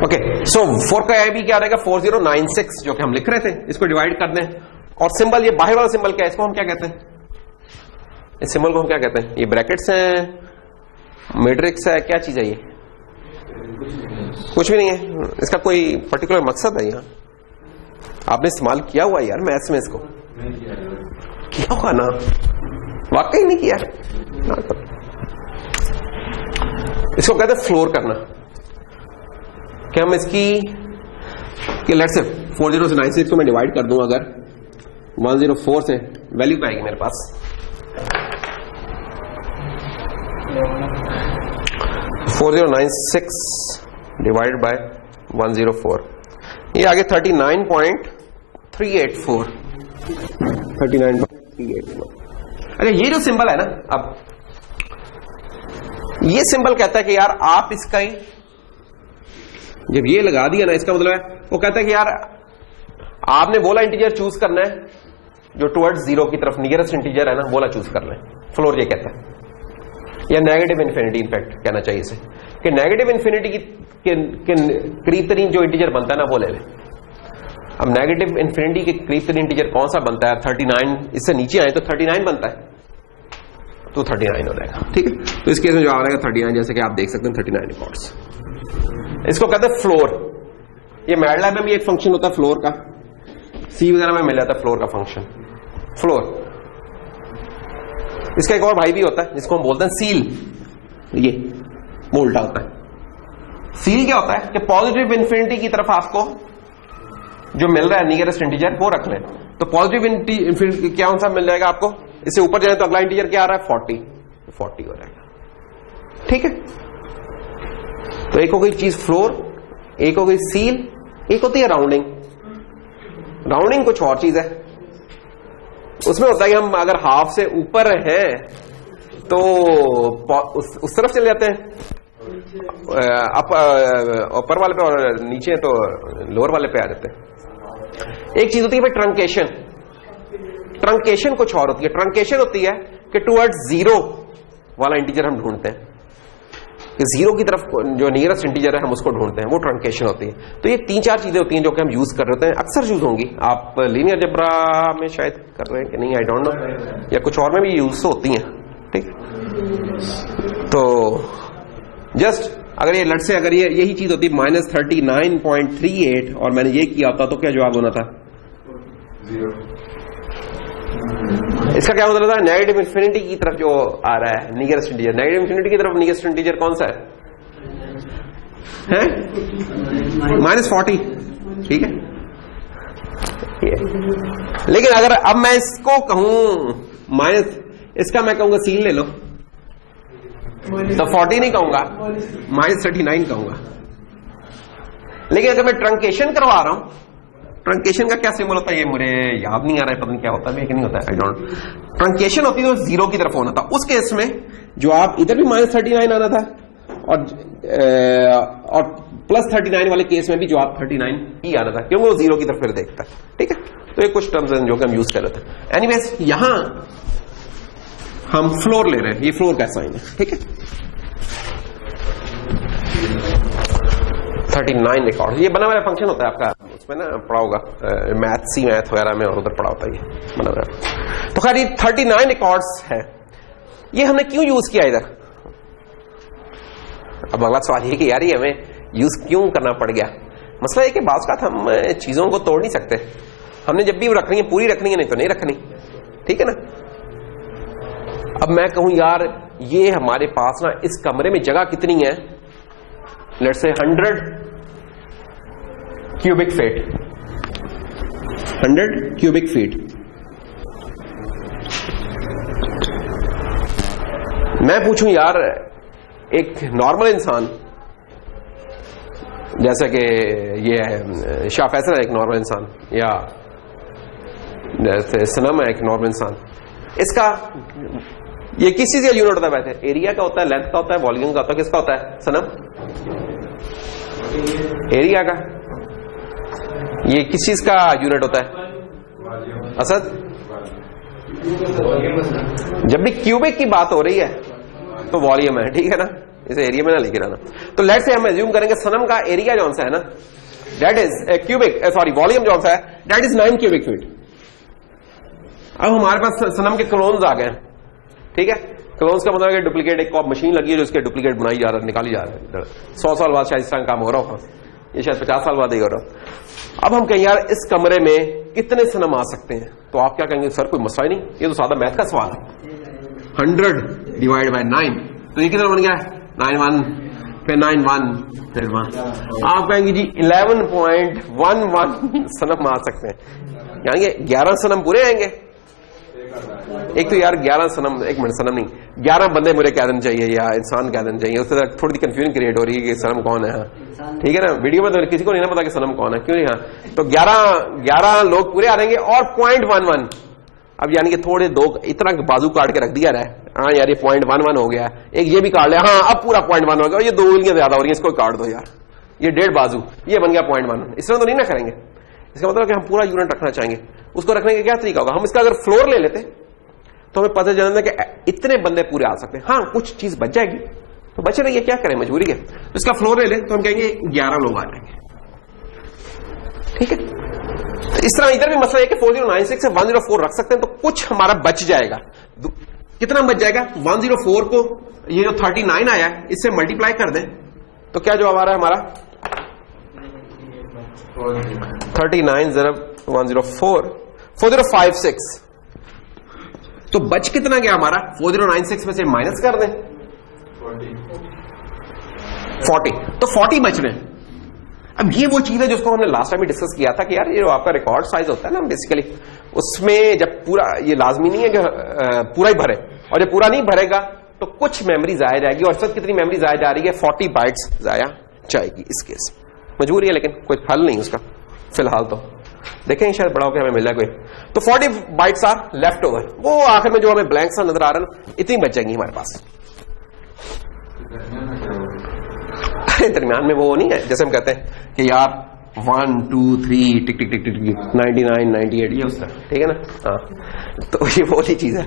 ओके, सो 4 का IB क्या रहेगा 4096 जो कि हम लिख रहे थे, इसको डिवाइड कर दें, और सिंबल ये बाहर वाला सिंबल क्या है, इसको हम क्या कहते हैं, इस सिंबल को हम क्या कहते हैं, ये ब्रैकेट्स हैं, मैट्रिक्स है, क्या चीज है ये, कुछ भी नहीं है, इसका कोई पर्टिकुलर मकसद है यहाँ, आपने इस्तेमाल किया हुआ यार मैथ्स में, इसको किया होगा ना, वाकई नहीं किया ना। इसको कहते हैं फ्लोर करना, कि हम इसकी कि लेट्स से 40 से 96 को मैं डिवाइड कर दूं, अगर 104 से वैल्यू क्या आएगी मेरे पास, 4096 डिवाइड बाय 104, ये आगे 39.384। अच्छा, ये जो सिंबल है ना, अब ये सिंबल कहता है कि यार आप इसका ही जब ये लगा दिया ना, इसका मतलब है वो कहता है कि यार आपने बोला इंटीजर चूज करना है जो टुवर्ड्स 0 की तरफ नियरेस्ट इंटीजर है ना, बोला चूज करना है, फ्लोर ये कहता है, या नेगेटिव इन्फिनिटी इनफैक्ट कहना चाहिए इसे, कि नेगेटिव इन्फिनिटी के करीब तरीन जो इंटीजर बनता है ना वो ले लें। अब नेगेटिव इन्फिनिटी के करीब तरीन इंटीजर कौन सा बनता है, 39, इससे नीचे आए तो 39 बनता है, तो 39 हो जाएगा, ठीक है। तो इस केस में जो आ रहेगा 39, जैसे कि आप देख सकते हैं 39 रिकॉर्ड्स, इसको कहते हैं फ्लोर। ये मैटलैब में भी एक फंक्शन होता है फ्लोर का, सी वगैरह में मिल जाता है फ्लोर का फंक्शन, फ्लोर। इसका एक और भाई भी होता है जिसको हम बोलते हैं सील, ये वो उल्टा होता है। सील क्या होता है कि पॉजिटिव इन्फिनिटी की तरफ आपको जो मिल रहा है नियरेस्ट इंटीजर वो रख लें, तो पॉजिटिव इन्फिनिटी क्या सा मिल जाएगा आपको, इससे ऊपर जाए तो अगला इंटीजर क्या आ रहा है 40, 40 हो जाएगा। ठीक है, तो एक हो गई चीज फ्लोर, एक हो गई सील, एक होती है राउंडिंग। राउंडिंग कुछ और चीज है, उसमें होता है कि हम अगर हाफ से ऊपर हैं तो उस तरफ चले जाते हैं ऊपर वाले पे, और नीचे तो लोअर वाले पे आ जाते हैं। एक चीज होती है भाई ट्रंकेशन। ट्रंकेशन कुछ और होती है। ट्रंकेशन होती है कि टुवर्ड्स जीरो वाला इंटीजर हम ढूंढते हैं, कि जीरो की तरफ जो नियरेस्ट इंटीजर है हम उसको ढूंढते हैं, वो ट्रंकेशन होती है। तो ये 3-4 चीजें होती हैं जो कि हम यूज कर रहे हैं, अक्सर यूज होंगी। आप लीनियर अलजेब्रा में शायद कर रहे हैं कि नहीं, आई डोंट नो, या कुछ और में भी यूज होती हैं। ठीक, तो जस्ट अगर ये लट से अगर ये यही चीज होती -39.38 और मैंने ये किया होता तो क्या जवाब होना था? 0। इसका क्या मतलब था? नेगेटिव इन्फिनिटी की तरफ जो आ रहा है नियरेस्ट इंटीजर, नेगेटिव इन्फिनिटी की तरफ नियरेस्ट इंटीजर कौन सा है? -40। ठीक है, लेकिन अगर अब मैं इसको कहूं माइनस, इसका मैं कहूंगा सील ले लो, तो 40 नहीं कहूंगा, -39 कहूंगा। लेकिन अगर मैं ट्रंकेशन करवा रहा हूं, ट्रंकेशन का क्या सिंबल होता है ये मुझे याद नहीं आ रहा है, पता नहीं क्या होता है, कि नहीं होता है, आई डोंट। ट्रंकेशन होती है तो जीरो की तरफ होना था। उस केस में जो आप इधर भी -39 आना था, और +39 वाले केस में भी जो आप 39 ही आना था, क्योंकि वो जीरो की तरफ फिर देखता है। ठीक है, तो ये कुछ टर्म्स हैं जो कि हम यूज कर रहे थे। एनीवेज यहां हम फ्लोर ले रहे हैं, ये फ्लोर का साइन है। ठीक है, 39 रिकॉर्ड, ये बना हुआ फंक्शन होता है आपका, उसमें ना पढ़ा होगा मैथ वगैरह में, और उधर पढ़ा होता है ये बना हुआ। तो खैर ये 39 रिकॉर्ड्स है, ये हमने क्यों यूज किया इधर? अब अगला सवाल ये कि यार ये हमें यूज क्यों करना पड़ गया? मसला है कि बाज़ का हम चीजों को तोड़ नहीं सकते, हमने जब भी रखनी है पूरी रखनी है, नहीं तो नहीं रखनी। ठीक है ना, अब मैं कहूं यार ये हमारे पास ना इस कमरे में जगह कितनी है, let's say 100 cubic feet, 100 cubic feet. मैं पूछूं यार एक नॉर्मल इंसान, जैसे कि ये है शाह फैसल है एक नॉर्मल इंसान, या जैसे सनम है एक नॉर्मल इंसान, इसका ये किस चीज का यूनिट होता है? वैसे एरिया का होता है, लेंथ का होता है, वॉल्यूम का होता है, किसका होता है सनम? एरिया का। ये किस चीज का यूनिट होता है असद? जब भी क्यूबिक की बात हो रही है तो वॉल्यूम है। ठीक है ना, इसे एरिया में ना लेके रहना। तो लेट्स से हम एज्यूम करेंगे सनम का एरिया जो सा है ना, that is cubic, sorry volume जो सा है दैट इज 9 क्यूबिक फीट। अब हमारे पास सनम के क्लोन्स आ गए। ठीक है, क्लोन्स का मतलब डुप्लीकेट, एक मशीन लगी है जो इसके डुप्लीकेट बनाई जा रहा है, निकाली जा रहा है। 100 साल बाद शायद इस तरह काम हो रहा होगा, ये शायद 50 साल बाद ही हो रहा। अब हम कहें यार इस कमरे में कितने सनम आ सकते हैं, तो आप क्या कहेंगे? सर कोई मसला ही नहीं, ये तो सादा मैथ का सवाल है। 100 डिवाइड बाय 9, तो ये कितना बन गया? 9 फिर 9 1 फिर 1। आप कहेंगे जी 11.11 सनम आ सकते हैं, यानी 11 सनम पूरे आएंगे। एक तो यार 11 सनम, एक मिनट, सनम नहीं, 11 बंदे मुझे कह देने चाहिए या इंसान कह देने चाहिए, उससे थोड़ी सी कंफ्यूजन क्रिएट हो रही है कि सनम कौन है। ठीक है ना, वीडियो में तो किसी को नहीं ना पता कि सनम कौन है, क्यों नहीं? हाँ, तो 11 लोग पूरे आ जाएंगे और 0.11। अब यानी कि थोड़े दो इतना बाजू काट के रख दिया रहा है, हाँ यार ये 0.11 हो गया, एक ये भी काट लिया, हाँ अब पूरा 0.1 हो गया, और ये 2 उंगलियां ज्यादा हो रही है, इसको काट दो यार, ये 1.5 बाजू, ये बन गया 0.1। इस तरह तो नहीं ना करेंगे। इसका मतलब कि हम पूरा यूनिट रखना चाहेंगे। उसको रखने का क्या तरीका होगा? हम इसका अगर फ्लोर ले लेते तो हमें पता चलता कि इतने बंदे पूरे आ सकते हैं। हाँ कुछ चीज बच जाएगी, तो बच रही है, क्या करें, मजबूरी है। तो इसका फ्लोर ले लें तो हम कहेंगे 11 लोग आ जाएंगे। ठीक है, तो इस तरह इधर भी मसला है कि 4096 से 104 रख सकते हैं, तो कुछ हमारा बच जाएगा। कितना बच जाएगा? 104 को ये जो 39 आया है इससे मल्टीप्लाई कर दें तो क्या जवाब आ रहा है हमारा? 39 ज़रब 104 4056। तो बच कितना गया हमारा? 4096 में से माइनस कर दें 40, तो 40 बच रहे हैं। अब ये वो चीज है जिसको हमने लास्ट टाइम भी डिस्कस किया था कि यार ये जो आपका रिकॉर्ड साइज होता है ना बेसिकली, उसमें जब पूरा, ये लाजमी नहीं है कि पूरा ही भरे, और जब पूरा नहीं भरेगा तो कुछ मेमोरी जाया जाएगी, और इस वक्त कितनी मेमोरी जाया जा रही है? 40 बाइट्स जाया जाएगी इस केस। मजबूरी है लेकिन कोई हल नहीं उसका फिलहाल, तो देखेंगे शायद बड़ा होकर हमें मिल जाए कोई। तो 40 बाइट्स आर लेफ्ट ओवर, वो आखिर में जो हमें ब्लैंक सा नजर आ रहा है इतनी बच जाएंगी हमारे पास। दरमियान में वो नहीं है जैसे हम कहते हैं कि यार 1 2 3 टिक टिक टिक टिक 99 98 ये उसका, ठीक है ना? हाँ, तो ये वो वाली चीज है।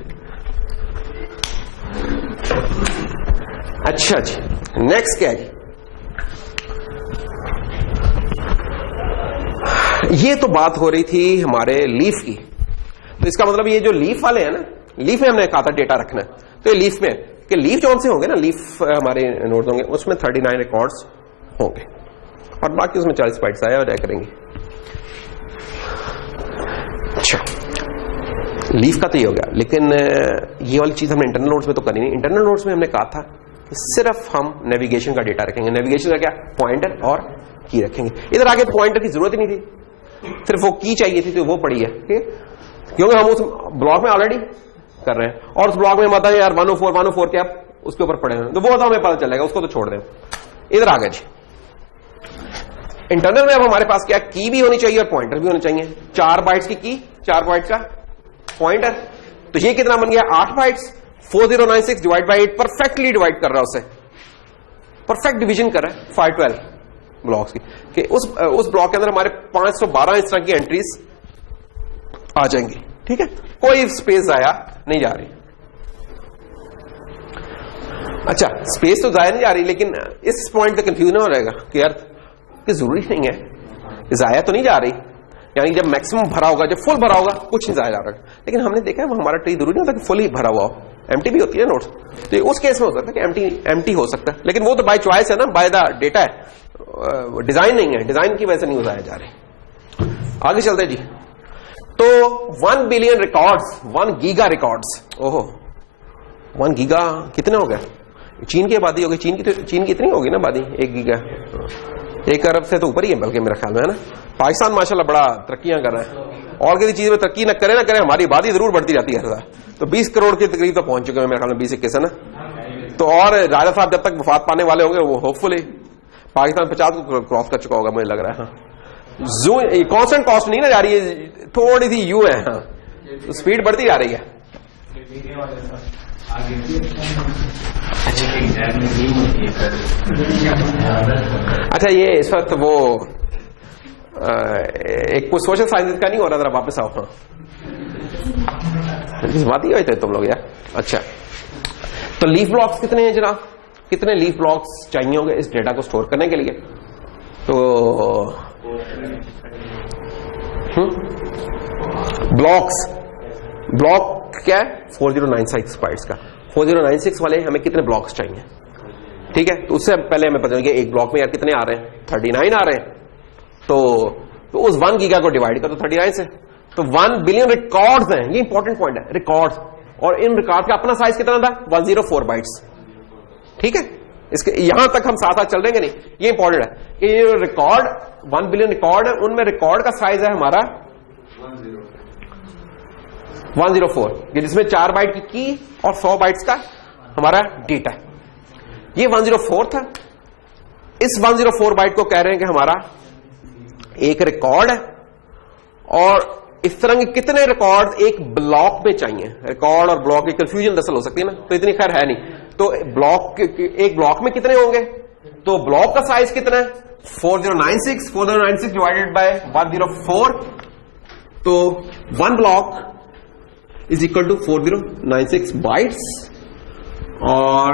अच्छा जी, नेक्स्ट क्या है जी? ये तो बात हो रही थी हमारे लीफ की, तो इसका मतलब ये जो लीफ वाले हैं ना, लीफ में हमने कहा था डेटा रखना है, तो ये लीफ में कि लीफ जो से होंगे ना, लीफ हमारे नोड्स होंगे, उसमें 39 रिकॉर्ड्स होंगे और बाकी उसमें 40 बाइट्स आया और जाया करेंगे। अच्छा, लीफ का तो ये हो गया, लेकिन ये वाली चीज हमने इंटरनल नोड्स में तो करनी नहीं। इंटरनल नोड्स में हमने कहा था कि सिर्फ हम नेविगेशन का डेटा रखेंगे। नेविगेशन का क्या? पॉइंटर और की रखेंगे। इधर आगे पॉइंटर की जरूरत ही नहीं थी, सिर्फ वो की चाहिए थी, तो वो पड़ी है, ठीक है? क्योंकि हम उस ब्लॉक में ऑलरेडी कर रहे हैं, और उस ब्लॉक में हम आता है यार 104 के आप उसके ऊपर पड़े हैं, तो वो तो हमें पता चलेगा, उसको तो छोड़ दें। इधर आ गए जी इंटरनल में। अब हमारे पास क्या? की भी होनी चाहिए और पॉइंटर भी होने चाहिए। 4 बाइट्स की 4 बाइट्स का पॉइंटर, तो ये कितना बन गया? 8 bytes. 4096 divide by 8 perfectly divide कर रहा है, उसे परफेक्ट डिवीजन कर रहा है 512 ब्लॉक्स की, कि उस ब्लॉक के अंदर हमारे 512 इस तरह की एंट्रीज आ जाएंगी, ठीक है? कोई स्पेस जाया नहीं जा रही। अच्छा, स्पेस तो जाया नहीं जा रही, लेकिन इस पॉइंट पे कंफ्यूजन हो जाएगा कि यार कि जरूरी नहीं है, जाया तो नहीं जा रही, यानी जब मैक्सिमम भरा होगा, जब फुल भरा होगा, कुछ नहीं जाया जा रहा। लेकिन हमने देखा है वो हमारा ट्री जरूरी नहीं होता कि फुल ही भरा हुआ हो, एम्प्टी भी होती है नोट्स, तो उस केस में हो सकता है कि एम्प्टी हो सकता है, लेकिन वो तो बाय चॉइस है ना, बाय द डेटा है, डिजाइन नहीं है, डिजाइन की वजह से नहीं हो जाया जा रही। आगे चलते जी। तो 1 बिलियन रिकॉर्ड्स, 1 गीगा रिकॉर्ड्स, ओहो 1 गीगा कितने हो गए? चीन की आबादी होगी, चीन की इतनी होगी ना आबादी, 1 गीगा, 1 अरब से तो ऊपर ही है बल्कि मेरे ख्याल में, है ना? पाकिस्तान माशाल्लाह बड़ा तरक्कियां कर रहा है, और किसी चीज में तरक्की न करे हमारी आबादी जरूर बढ़ती जाती है। तो 20 करोड़ के तकरीब तो पहुंच चुके हैं मेरे ख्याल में, 20-21 है ना? तो और राजा साहब जब तक वफात पाने वाले होंगे, वो होपफुली पाकिस्तान 50 को क्रॉस कर चुका होगा मुझे लग रहा है। हाँ, कांस्टेंट कॉस्ट नहीं ना जा रही है, थोड़ी सी यू है, हाँ, तो स्पीड बढ़ती जा रही है। अच्छा, ये इस वक्त वो एक कुछ सोशल साइंस का नहीं हो रहा, जरा वापस आओ। हाँ, बात ही हुई थे तुम लोग यार। अच्छा, तो लीफ ब्लॉक्स कितने हैं जनाब? कितने लीफ ब्लॉक्स चाहिए होंगे इस डेटा को स्टोर करने के लिए? तो ब्लॉक क्या है? 4096 बाइट्स का। 4096 वाले हमें कितने ब्लॉक्स चाहिए, ठीक है? तो उससे पहले हमें पता चलेगा एक ब्लॉक में यार कितने आ रहे हैं, 39 आ रहे हैं, तो उस 1 गीगा को डिवाइड करो 39 से, तो 1 बिलियन रिकॉर्ड्स हैं। ये इंपॉर्टेंट पॉइंट है, रिकॉर्ड्स, और इन रिकॉर्ड का अपना साइज कितना था? 104 बाइट्स, ठीक है? इसके यहां तक हम साथ साथ चल देंगे नहीं, ये इंपॉर्टेंट है कि ये रिकॉर्ड 1 बिलियन रिकॉर्ड है, उनमें रिकॉर्ड का साइज है हमारा 104, जिसमें 4 बाइट की और 100 बाइट्स का हमारा डेटा है। ये 104 था। इस 104 बाइट को कह रहे हैं कि हमारा एक रिकॉर्ड है, और इस तरह के कितने रिकॉर्ड एक ब्लॉक में चाहिए? रिकॉर्ड और ब्लॉक की कंफ्यूजन दरअसल हो सकती है ना, तो इतनी खैर है नहीं। तो ब्लॉक, एक ब्लॉक में कितने होंगे? तो ब्लॉक का साइज कितना है? 4096 डिवाइडेड बाय 104, तो 1 block is equal to 4096 bytes, और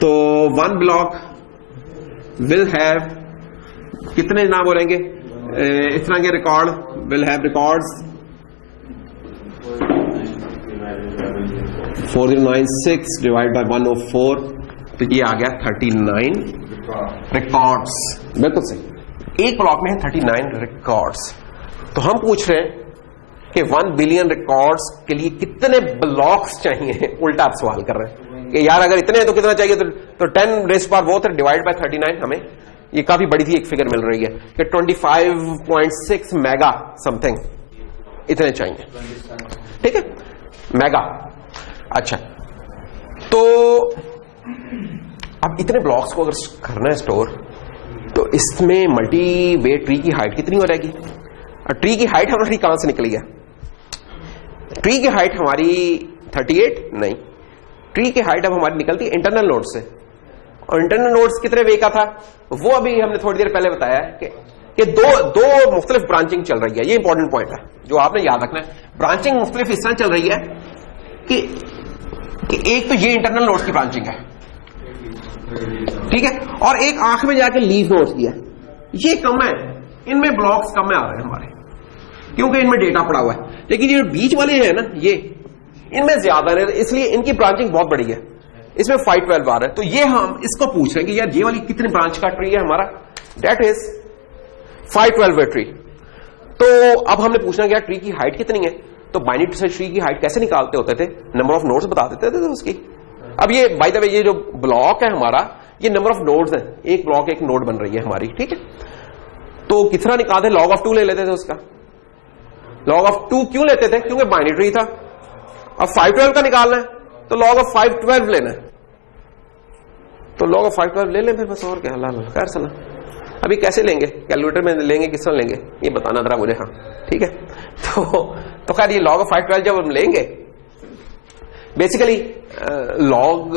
तो 1 ब्लॉक विल हैव कितने नाम बोलेंगे इस तरह के record? Will have records 4096 divide by 104, तो ये आ गया 39 रिकॉर्ड्स। बिल्कुल सही, एक ब्लॉक में है 39 रिकॉर्ड्स। तो हम पूछ रहे हैं कि 1 बिलियन रिकॉर्ड्स के लिए कितने ब्लॉक्स चाहिए? उल्टा आप सवाल कर रहे हैं कि यार अगर इतने हैं तो कितना चाहिए? तो 10 रेज़ पावर वो डिवाइड बाय 39, हमें ये काफी बड़ी थी एक फिगर मिल रही है कि 25.6 मेगा समथिंग इतने चाहिए, ठीक है? मेगा। अच्छा, तो अब इतने ब्लॉक्स को अगर करना है स्टोर, तो इसमें मल्टी वे ट्री की हाइट कितनी हो जाएगी? और ट्री की हाइट हमारी कहां से निकली है? ट्री की हाइट हमारी 38 नहीं, ट्री की हाइट अब हमारी निकलती है इंटरनल नोड से। और इंटरनल नोड्स कितने वे का था वो अभी हमने थोड़ी देर पहले बताया कि दो मुख्तलिफ ब्रांचिंग चल रही है। ये इंपॉर्टेंट पॉइंट है जो आपने याद रखना है। ब्रांचिंग मुख्तलिफ इस तरह चल रही है कि एक तो ये इंटरनल नोड्स की ब्रांचिंग है, ठीक है, और एक आंख में जाके लीफ नोड्स की है। ये कम है, इनमें ब्लॉक्स कम में आ रहे हैं हमारे, क्योंकि इनमें डेटा पड़ा हुआ है। लेकिन ये बीच वाले हैं ना, ये इनमें ज्यादा है, इसलिए इनकी ब्रांचिंग बहुत बड़ी है। इसमें 512 आ रहा है। तो ये हम इसको पूछ रहे हैं कि यार ये वाली कितने ब्रांच का ट्री है हमारा? That is 512 way tree. तो अब हमने पूछना कि यार ट्री की हाइट कितनी है? तो बाइनरी सर्च ट्री की हाइट कैसे निकालते होते थे? नंबर ऑफ नोड्स बता देते थे उसकी। अब ये बाय द वे ये जो ब्लॉक है हमारा, ये नंबर ऑफ नोड्स है, एक ब्लॉक एक नोड बन रही है हमारी, ठीक है। तो कितना निकालते? लॉग ऑफ 2 ले लेते थे उसका। लॉग ऑफ 2 क्यों लेते थे? क्योंकि बाइनरी ट्री था। अब 512 का निकालना है तो log ऑफ 512 लेना है, तो log ऑफ 512 ले लें फिर बस, और क्या। खैर सला अभी कैसे लेंगे? कैलकुलेटर में लेंगे, किस तरह लेंगे ये बताना जरा मुझे। हाँ ठीक है। तो खैर ये log ऑफ 512 जब हम लेंगे, बेसिकली log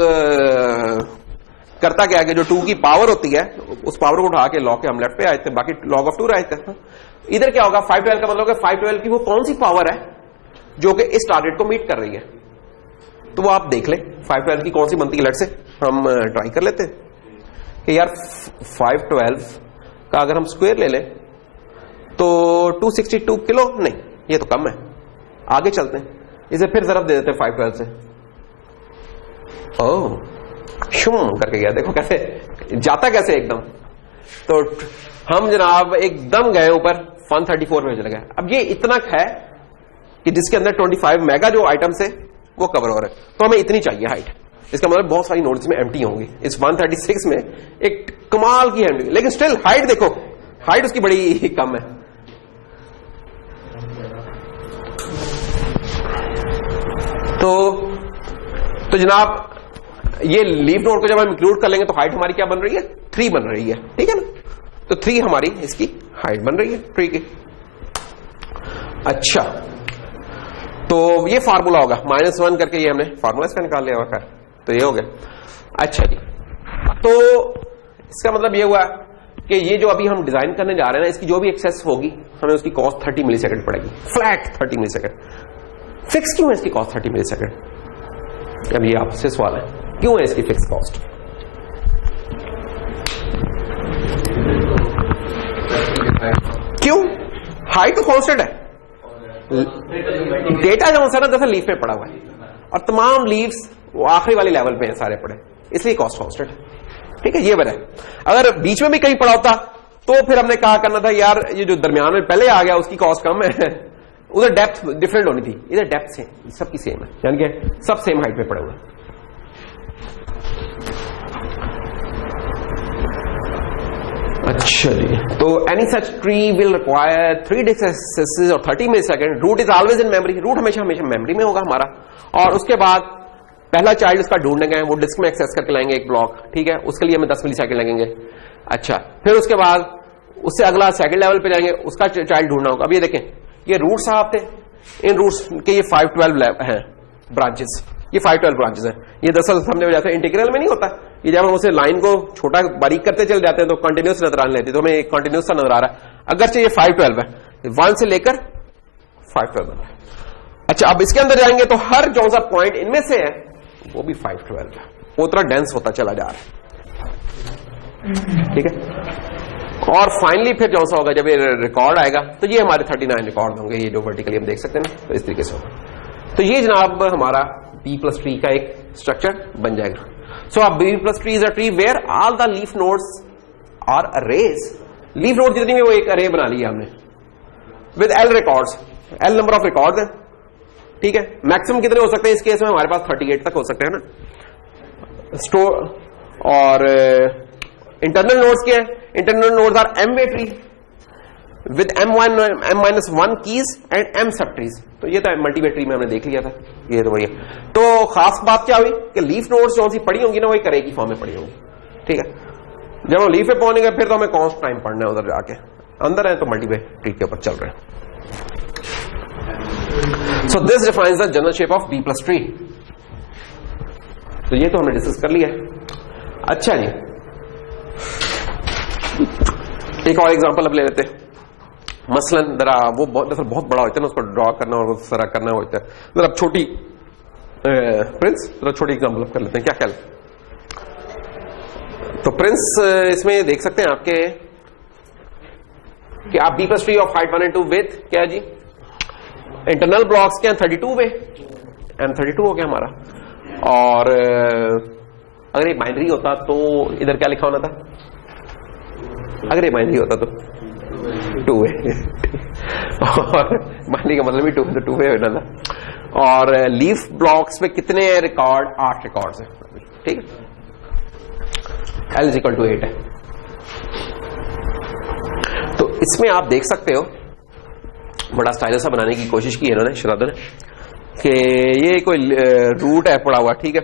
करता क्या है कि जो 2 की पावर होती है उस पावर को उठा के log के हम लेफ्ट पे आए थे, बाकी log ऑफ 2 रहते हैं। इधर क्या होगा? 512 का मतलब 512 की वो कौन सी पावर है जो कि इस टारगेट को मीट कर रही है? तो वो आप देख लें 512 की कौन सी बनती है। लेट से हम ट्राई कर लेते हैं कि यार 512 का अगर हम स्क्वायर ले लें तो 262 किलो। नहीं, ये तो कम है, आगे चलते हैं, इसे फिर जरब दे देते हैं 512 से। ओह शुम करके गया, देखो कैसे जाता, कैसे एकदम। तो हम जनाब एकदम गए ऊपर 134 में चले गए। अब ये इतना है कि जिसके अंदर 25 मेगा जो आइटम्स है वो कवर हो रहे हैं, तो हमें इतनी चाहिए हाइट। इसका मतलब बहुत सारी नोड्स में एम्प्टी होंगी। इस 136 में एक कमाल की एम्प्टी, लेकिन स्टिल हाइट देखो, हाइट उसकी बड़ी कम है। तो जनाब ये लीफ नोड को जब हम इंक्लूड कर लेंगे तो हाइट हमारी क्या बन रही है? 3 बन रही है, ठीक है ना। तो 3 हमारी इसकी हाइट बन रही है ट्री की। अच्छा, तो ये फार्मूला होगा -1 करके, ये हमने फार्मूला इसका निकाल लिया होगा। तो ये हो गया। अच्छा जी, तो इसका मतलब ये हुआ कि ये जो अभी हम डिजाइन करने जा रहे हैं ना, इसकी जो भी एक्सेस होगी हमें उसकी कॉस्ट 30 मिली सेकेंड पड़ेगी, फ्लैट 30 मिली सेकेंड। फिक्स क्यों है इसकी कॉस्ट 30 मिली सेकेंड? अब ये आपसे सवाल है, क्यों है इसकी फिक्स कॉस्ट? क्यों? हाइट तो कॉन्स्टेंट है, डेटा जो है ना दरअसल लीफ में पड़ा हुआ है, और तमाम लीव्स वो आखिरी वाले लेवल पे हैं सारे पड़े, इसलिए कॉस्ट कॉन्स्टेंट है, ठीक है। ये बना है। अगर बीच में भी कहीं पड़ा होता तो फिर हमने कहा करना था यार ये जो दरमियान में पहले आ गया उसकी कॉस्ट कम है, उधर डेप्थ डिफरेंट होनी थी, इधर डेप्थ सेम, सबकी सेम है, यानी कि सब सेम हाइट में पड़े हुए हैं। अच्छा जी, तो any such tree will require 3 disk access और 30 millisecond. Root is always in memory, root हमेशा मेमोरी में होगा हमारा। और उसके बाद पहला चाइल्ड उसका ढूंढने गए, वो डिस्क में एक्सेस करके लाएंगे एक ब्लॉक, ठीक है, उसके लिए हमें 10 मिली सेकेंड लगेंगे। अच्छा, फिर उसके बाद उससे अगला सेकंड लेवल पे जाएंगे, उसका चाइल्ड ढूंढना होगा। अब ये देखें, ये रूट साहब थे, इन रूट्स के ये 512 हैं ब्रांचेस, ये 512 ब्रांचेस हैं। ये दरअसल हमने जैसे इंटीग्रल में नहीं होता, ये जब हम उसे लाइन को छोटा बारीक करते चले जाते हैं तो कंटिन्यूस नजर आने लगती है, तो हमें कंटिन्यूस सा नजर आ रहा है, अगरचे ये 512 है, 1 से लेकर 512 है। अच्छा, अब इसके अंदर जाएंगे तो हर जो सा पॉइंट इनमें से है वो भी 512 है, वो उतना डेंस होता चला जा रहा है, ठीक है। और फाइनली फिर जो सा होगा जब ये रिकॉर्ड आएगा तो ये हमारे 39 रिकॉर्ड होंगे, ये जो वर्टिकली हम देख सकते हैं ना, तो इस तरीके से होगा। तो ये जनाब हमारा B प्लस ट्री का एक स्ट्रक्चर बन जाएगा। सो अब B plus tree is a tree where all the leaf nodes are arrays. Leaf node जितनी भी वो एक अरे बना लिया हमने with L records, L number of record है, ठीक है। मैक्सिमम कितने हो सकते हैं इस केस में? हमारे पास 38 तक हो सकते हैं ना। स्टोर और इंटरनल नोड्स क्या है? Internal nodes are M way tree with m-1 keys and m subtrees. तो ये तो मल्टीवे ट्री में हमने देख लिया था, ये तो बढ़िया। तो खास बात क्या हुई कि लीफ नोड्स जो सी पड़ी होंगी ना वही करे की फॉर्म में पड़ी होंगी, ठीक है। जब हम लीफ पे पहुंचेंगे फिर तो हमें कौन सा टाइम पढ़ना है उधर जाके, अंदर है तो मल्टीवे ट्री के ऊपर चल रहे हैं। So this defines the general shape of B plus tree. तो ये तो हमने डिस्कस कर लिया है। अच्छा जी, एक और एग्जांपल अब ले लेते हैं। मसलन जरा वो बहुत बड़ा होता है ना, उसको ड्रॉ करना और सारा करना होता है। जरा छोटी प्रिंस जरा छोटी एग्जांपल कर लेते हैं, क्या ख्याल? तो प्रिंस इसमें देख सकते हैं आपके कि आप B plus tree of height 1 and 2 with क्या है जी, इंटरनल ब्लॉक्स क्या 32 वे, M32 हो गया हमारा। और अगर ये बाइनरी होता तो इधर क्या लिखा होना था? अगर ये बाइनरी होता तो 2 वे और बाइनरी का मतलब भी 2 है, तो 2 वे होना था। और लीफ ब्लॉक्स में कितने रिकॉर्ड? 8 रिकॉर्ड्स हैं, ठीक है। L = 8 है। तो इसमें आप देख सकते हो बड़ा स्टाइल सा बनाने की कोशिश की है इन्होंने, शरादर ने, कि ये कोई रूट है पड़ा हुआ, ठीक है।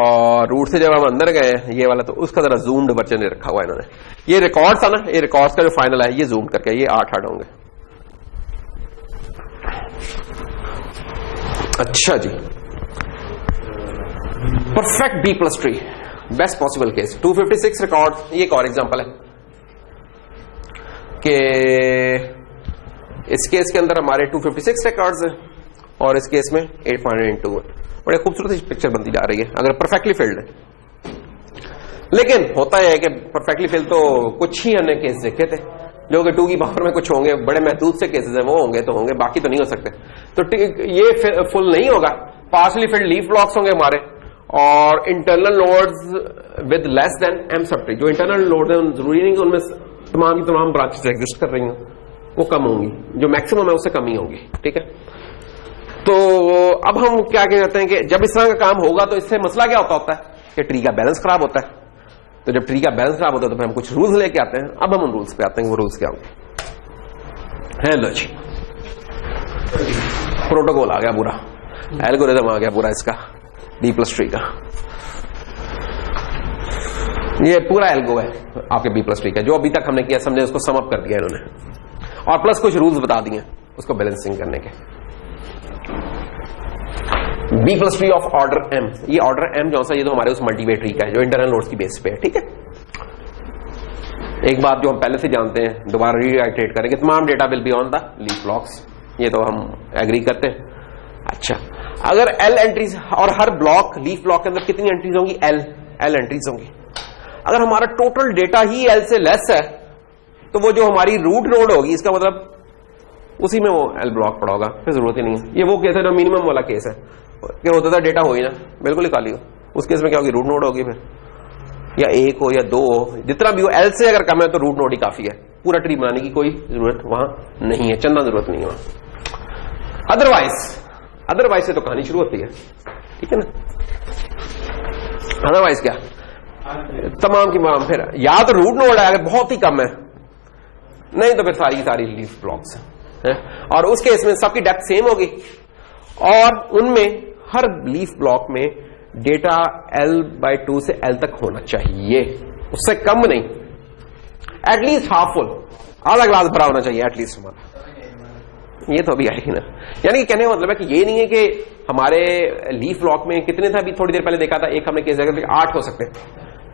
और रूट से जब हम अंदर गए ये वाला, तो उसका जरा जूम्ड वर्जन रखा हुआ है इन्होंने। ये रिकॉर्ड्स था ना, ये रिकॉर्ड्स का जो फाइनल है ये जूम करके ये 8 होंगे। अच्छा जी, perfect B plus tree, best possible case 256 record. ये एक और एग्जांपल है कि इस केस के अंदर हमारे 256 रिकॉर्ड्स हैं और इस केस में 8.2 है। बड़े खूबसूरत पिक्चर बनती जा रही है अगर परफेक्टली फिल्ड है। लेकिन होता है कि परफेक्टली फिल्ड तो कुछ ही हमने केस देखे थे जो कि 2 की पावर में कुछ होंगे, बड़े महदूद से केसेस हैं, वो होंगे तो होंगे, बाकी तो नहीं हो सकते। तो ये फुल नहीं होगा। पार्शली फिल्ड लीफ ब्लॉक्स होंगे हमारे और internal loads with less than m sub tree. जो इंटरनल लोड है जरूरी नहीं कि उनमें तमाम की तमाम ब्रांचेस एग्जिस्ट कर रही हैं, वो कम होंगी, जो मैक्सिमम है उससे कम ही होंगी, ठीक है। तो अब हम क्या कहते हैं कि जब इस तरह का काम होगा तो इससे मसला क्या होता है कि ट्री का बैलेंस खराब होता है। तो जब ट्री का बैलेंस खराब होता है तो फिर हम कुछ रूल्स लेके आते हैं। अब हम उन रूल्स पे आते हैं, वो रूल्स क्या होंगे। हेलो जी, प्रोटोकॉल आ गया पूरा, एल्गोरिथम आ गया पूरा इसका बी प्लस ट्री का। ये पूरा एल्गो है आपके बी प्लस ट्री का, जो अभी तक हमने किया समझे उसको सम अप कर दिया इन्होंने, और प्लस कुछ रूल्स बता दिए उसको बैलेंसिंग करने के। B plus tree of order M, ये ऑर्डर एम जो सा ये तो हमारे उस मल्टीवे ट्री का है जो इंटरनल नोड्स की बेस पे है, ठीक है। एक बात जो हम पहले से जानते हैं, दोबारा रीआइट्रेट करेंगे, तमाम data will be on the leaf blocks, ये तो हम एग्री करते हैं। अच्छा, अगर एल एंट्रीज और हर ब्लॉक लीफ ब्लॉक के अंदर कितनी एंट्रीज होंगी? एल एंट्रीज होंगी। अगर हमारा टोटल डेटा ही एल से लेस है तो वो जो हमारी रूट नोड होगी इसका मतलब उसी में वो एल ब्लॉक पड़ा होगा, फिर जरूरत ही नहीं है। ये वो केस है जो मिनिमम वाला केस है कि होता था डेटा हो ही ना, बिल्कुल ही खाली हो, उस केस में क्या होगी? रूट नोड होगी फिर, या 1 हो या 2 हो, जितना भी हो, एल से अगर कम है तो रूट नोड ही काफी है, पूरा ट्री बनाने की कोई जरूरत वहां नहीं है, चंदा जरूरत नहीं है वहां। अदरवाइज से तो कहानी शुरू होती है, ठीक है ना। अदरवाइज क्या तमाम की तमाम फिर या तो रूट नोड है अगर बहुत ही कम है, नहीं तो फिर सारी लीफ ब्लॉक्स है। और उस केस में सबकी डेप्थ सेम होगी और उनमें हर लीफ ब्लॉक में डेटा L/2 से L तक होना चाहिए, उससे कम नहीं, एटलीस्ट हाफ फुल, आधा ग्लास भरा होना चाहिए एटलीस्ट हमारा। ये तो अभी आएगी ना, यानी कि कहने का मतलब है कि ये नहीं है कि हमारे लीफ ब्लॉक में कितने थे, अभी थोड़ी देर पहले देखा था, एक हमने केस देखा था 8 हो सकते हैं।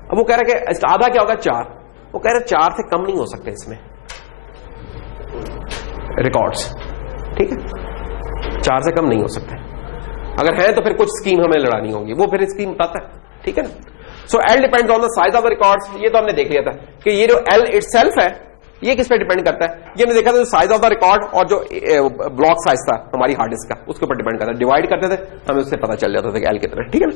अब वो कह रहा है कि आधा क्या होगा? 4। वो कह रहे 4 से कम नहीं हो सकते इसमें रिकॉर्ड्स, ठीक है, 4 से कम नहीं हो सकते। अगर है तो फिर कुछ स्कीम हमें लड़ानी होगी, वो फिर स्कीम बताता है, ठीक है ना। So L depends on the size of the records. ये तो हमने देख लिया था कि ये जो एल इटसेल्फ है ये किस पे डिपेंड करता है। ये हमने देखा था, जो साइज ऑफ द रिकॉर्ड और जो ब्लॉक साइज था हमारी हार्ड डिस्क का, उसके ऊपर डिपेंड करता है। डिवाइड करते थे हमें उससे पता चल जाता था कि एल कितना है, ठीक है ना,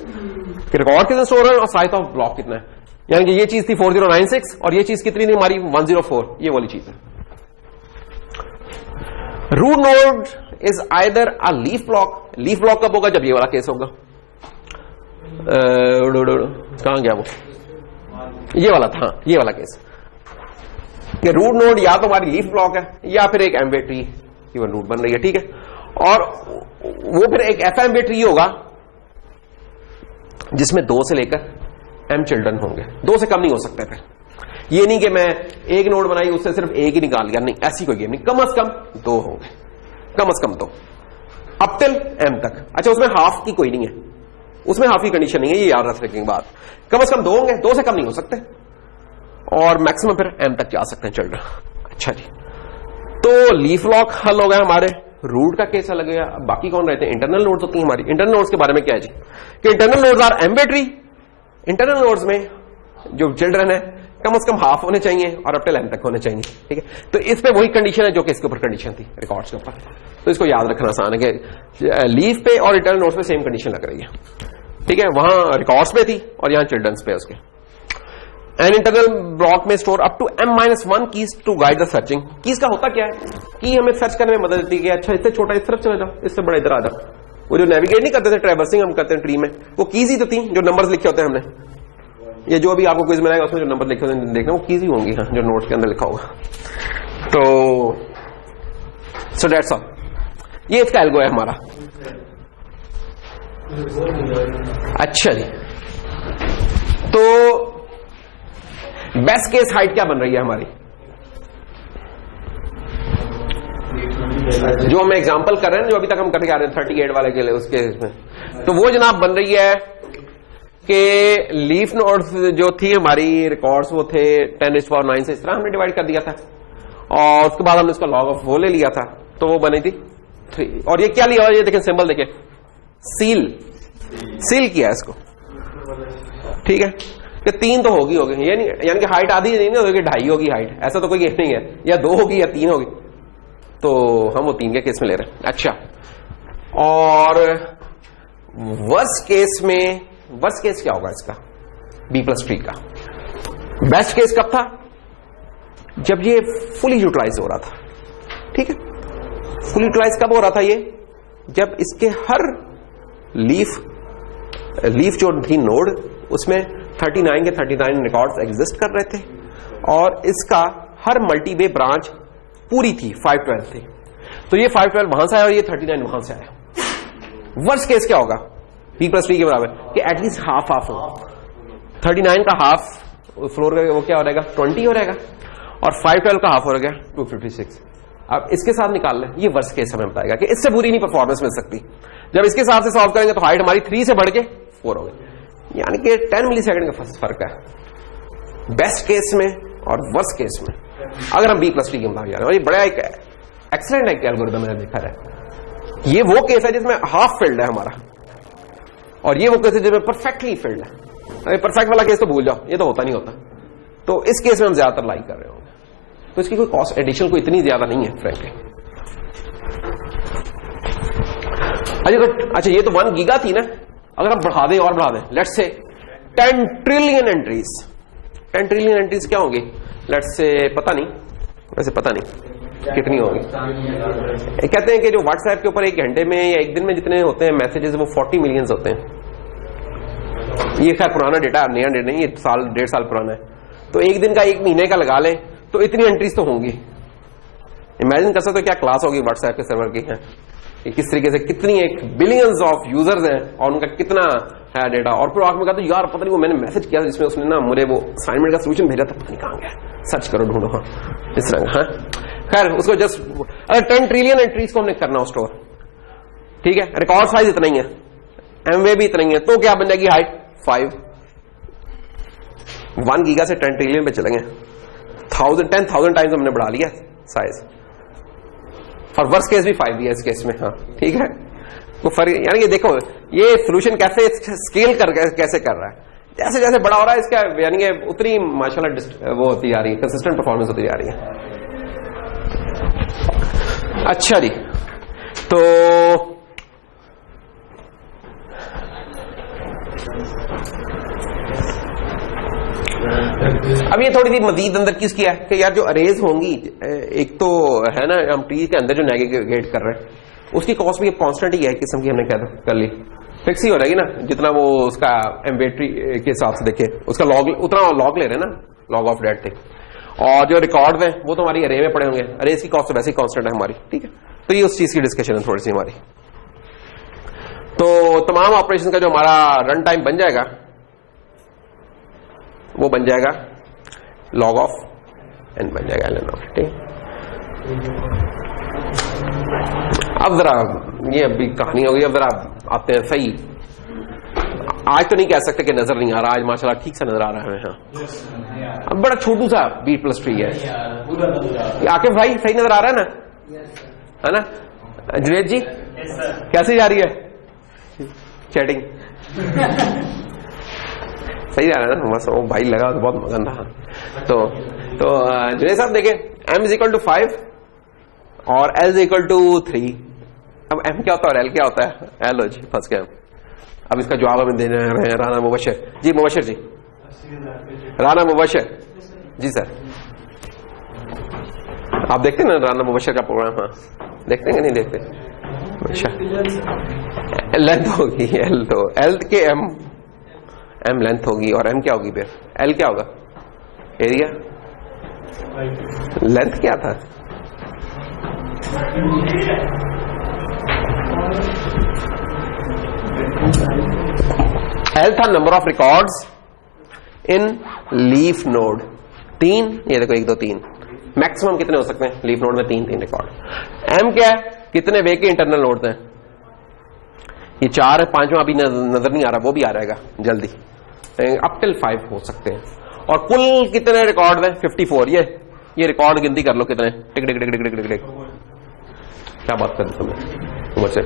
कि रिकॉर्ड कितना स्टोर है और साइज ऑफ ब्लॉक कितना है। यानी कि ये चीज थी 4096 और ये चीज कितनी थी हमारी 104, ये वाली चीज है। Root node is either a leaf block. Leaf block कब होगा? जब ये वाला केस होगा। कहां गया वो? ये वाला था, ये वाला केस। कि रूट नोड या तो हमारी लीफ ब्लॉक है या फिर एक एमवे ट्री इवन रूट बन रही है, ठीक है। और वो फिर एक ऐसा एमवे ट्री होगा जिसमें 2 से लेकर m चिल्ड्रन होंगे, 2 से कम नहीं हो सकते। फिर ये नहीं कि मैं एक नोड बनाई उससे सिर्फ एक ही निकाल लिया, नहीं, ऐसी कोई गेम नहीं, कम से कम 2 होंगे, कम से कम 2 अप टिल m तक। अच्छा, उसमें हाफ की कोई नहीं है, उसमें हाफ की कंडीशन नहीं है, ये याद रखने की बात। कम से कम 2 होंगे, 2 से कम नहीं हो सकते, और मैक्सिमम फिर m तक जा सकते हैं चिल्ड्रन। अच्छा जी, तो लीफ लॉक हल हो गया हमारे, रूट का केस अलग गया। अब बाकी कौन रहते हैं? इंटरनल नोड्स होती हैं हमारी। इंटरनल नोड्स के बारे में क्या है जी कि internal nodes are M way tree. Internal nodes में जो चिल्ड्रन है कम से कम हाफ होने चाहिए और अप टिल m तक होने चाहिए, ठीक है। तो इस पे वही कंडीशन है जो कि इसके ऊपर कंडीशन थी रिकॉर्ड्स के ऊपर, तो इसको याद रखना आसान है कि लीफ पे और इंटरनल नोड्स पे सेम कंडीशन लग रही है, ठीक है। वहां रिकॉर्ड्स पे थी और यहां चिल्ड्रंस पे उसके। एन इंटरनल ब्लॉक में store up to m-1 keys to guide the searching. Keys का होता क्या है कि हमें सर्च करने में मदद देती है। अच्छा, इससे छोटा इस तरफ चला जाओ, इससे बड़ा इधर आ जाओ। वो जो नेविगेट नहीं करते थे, ट्रैवर्सिंग हम करते हैं ट्री में, वो कीज ही तो थी जो नंबर्स लिखे होते हैं हमने। ये जो भी आपको क्विज मिलेगा उसमें जो नंबर लिखे होते हैं देखना, वो कीज ही होंगी, हाँ, जो नोट्स के अंदर लिखा होगा। तो सो दैट्स ऑल, ये इसका एल्गो है हमारा। अच्छा जी, तो बेस्ट केस हाइट क्या बन रही है हमारी, जो हम एग्जांपल कर रहे हैं, जो अभी तक हम करके आ रहे हैं 38 वाले के लिए उसके इसमें, तो वो जनाब बन रही है कि लीफ नोड्स जो थी हमारी रिकॉर्ड्स वो थे 10⁹ से, इस तरह हमने डिवाइड कर दिया था, और उसके बाद हमने इसका लॉग ऑफ वो ले लिया था, तो वो बनी थी 3। और ये क्या लिया हुआ, ये देखें सिंबल देखें, सील किया है इसको, ठीक है, कि 3 तो होगी ये नहीं, यानी कि हाइट आधी नहीं ना होगी, 2.5 होगी हाइट, ऐसा तो कोई केस नहीं है, या 2 होगी या 3 होगी, तो हम वो 3 के केस में ले रहे हैं। अच्छा, और वर्स्ट केस क्या होगा इसका, B+ ट्री का। बेस्ट केस कब था? जब ये फुली यूटिलाइज हो रहा था, ठीक है। फुली यूटिलाइज कब हो रहा था ये? जब इसके हर लीफ जो थी नोड, उसमें 39 के 39 रिकॉर्ड्स एग्जिस्ट कर रहे थे, और इसका हर मल्टी वे ब्रांच पूरी थी, 512 थी। तो ये 512 वहां से आया और ये 39 वहां से आया। वर्स्ट केस क्या होगा B+ ट्री के बराबर, कि एटलीस्ट हाफ हो, 39 का हाफ फ्लोर का वो क्या हो जाएगा, 20 हो जाएगा, और 512 का हाफ हो गया 256। अब इसके साथ निकाल लें, ये वर्स्ट केस हमें बताएगा कि इससे बुरी नहीं परफॉर्मेंस मिल सकती। जब इसके हिसाब से सॉल्व करेंगे तो हाइट हमारी 3 से बढ़ के 4 हो गई, यानी कि 10 मिलीसेकंड का फर्क है बेस्ट केस में और वर्स्ट केस में, अगर हम B+ ट्री के मुताबिक जा रहे हैं। और ये बड़ा एक एक्सीलेंट है एल्गोरिथम मैंने देखा है। ये वो केस है जिसमें हाफ फिल्ड है हमारा, और ये वो केस है जिसमें परफेक्टली फिल्ड है। अरे परफेक्ट वाला केस तो भूल जाओ, ये तो होता नहीं होता। तो इस केस में हम ज्यादातर लाइक कर रहे होंगे, तो इसकी कोई कॉस्ट एडिशनल कोई इतनी ज्यादा नहीं है फ्रैंकली। अच्छा, ये तो 1 गीगा थी ना, अगर हम बढ़ा दें और बढ़ा दें, let's say 10 trillion entries. 10 trillion entries क्या होंगी, लेट्स से पता नहीं, वैसे पता नहीं कितनी होगी। कहते हैं कि जो व्हाट्सएप के ऊपर एक घंटे में या एक दिन में जितने होते हैं मैसेजेस, वो 40 मिलियन होते हैं। ये खैर पुराना डेटा, नया डेटा नहीं, ये साल 1.5 साल पुराना है। तो एक दिन का, एक महीने का लगा लें तो इतनी एंट्रीज तो होंगी। इमेजिन कर सकते हो क्या क्लास होगी व्हाट्सएप के सर्वर की है, किस तरीके से कितनी एक बिलियंस ऑफ यूजर्स हैं और उनका कितना है डेटा। और फिर आखिर में कहते यार पता नहीं वो मैंने मैसेज किया जिसमें उसने ना मुझे वो असाइनमेंट का सोल्यूशन भेजा था, पता नहीं कहां गया, सर्च करो ढूंढो, हाँ इस तरह। हाँ खैर उसको जस्ट अगर 10 ट्रिलियन एंट्रीज को हमने करना हो स्टोर, ठीक है, रिकॉर्ड साइज इतना ही है, एमवे भी इतना ही है, तो क्या बन जाएगी हाइट 5। 1 गीगा से 10 ट्रिलियन पे चलेंगे, 10,000 टाइम्स हमने बढ़ा लिया साइज। और वर्स्ट केस भी 5 भी है इस केस में, हाँ ठीक है। तो फर्क यानी कि देखो ये सोल्यूशन कैसे स्केल कैसे कर रहा है, जैसे जैसे बड़ा हो रहा है इसका, यानी कि उतनी माशाल्लाह वो होती जा रही है, कंसिस्टेंट परफॉर्मेंस होती जा रही है। अच्छा जी, तो अब ये थोड़ी सी मजीद अंदर किस किया है कि यार जो अरेज होंगी, एक तो है ना हम ट्री के अंदर जो नेविगेट कर रहे हैं उसकी कॉस्ट भी अब कांस्टेंट ही है, किस्म की हमने क्या कर ली, फिक्स ही हो जाएगी ना, जितना वो उसका एम्बेट्री के हिसाब से देखे उसका लॉग उतना लॉग ले रहे हैं ना, लॉग ऑफ डेट थे। और जो रिकॉर्ड हैं वो तो हमारी अरे में पड़े होंगे, अरेज की कॉस्ट तो वैसे ही कांस्टेंट है हमारी, ठीक है। तो ये उस चीज की डिस्कशन है थोड़ी सी हमारी। तो तमाम ऑपरेशन का जो हमारा रन टाइम बन जाएगा वो बन जाएगा log ऑफ n बन जाएगा ln ऑफ, ठीक। अब जरा ये अभी कहानी होगी, अब जरा आते हैं सही। आज तो नहीं कह सकते कि नजर नहीं आ रहा, आज माशाल्लाह ठीक से नजर आ रहा है। हाँ अब बड़ा छोटू सा B+3 है। आकिब भाई सही नजर आ रहा है ना, है ना? जुनेद जी कैसी जा रही है चैटिंग? सही जा रहा है ना? बस वो भाई लगा तो बहुत मगन रहा। तो जुनेद साहब देखें, m = 5 और l = 3। अब m क्या होता है और l क्या होता है? l हो जी, फंस गया। अब इसका जवाब हमें देने रहे हैं राना मुबशर जी। मुबशर जी, राना मुबशर जी सर, आप देखते हैं ना राना मुबशर का प्रोग्राम? हाँ देखते हैं कि नहीं देखते? अच्छा, लेंथ होगी l, तो l के m लेंथ होगी और m क्या होगी फिर? l क्या होगा? एरिया। लेंथ क्या था? L था number of records in leaf node. 3, ये देखो 1 2 3, मैक्सिमम कितने हो सकते हैं लीफ नोड में? 3 रिकॉर्ड। M क्या है? कितने वे के इंटरनल नोड्स हैं? ये 4 है, 5वां अभी नजर नहीं आ रहा, वो भी आ जाएगा जल्दी। अप टिल 5 हो सकते हैं। और कुल कितने रिकॉर्ड हैं? 54। ये रिकॉर्ड गिनती कर लो कितने। टिक टिक टिक टिक टिक टिक। क्या बात कर तुम्हें से?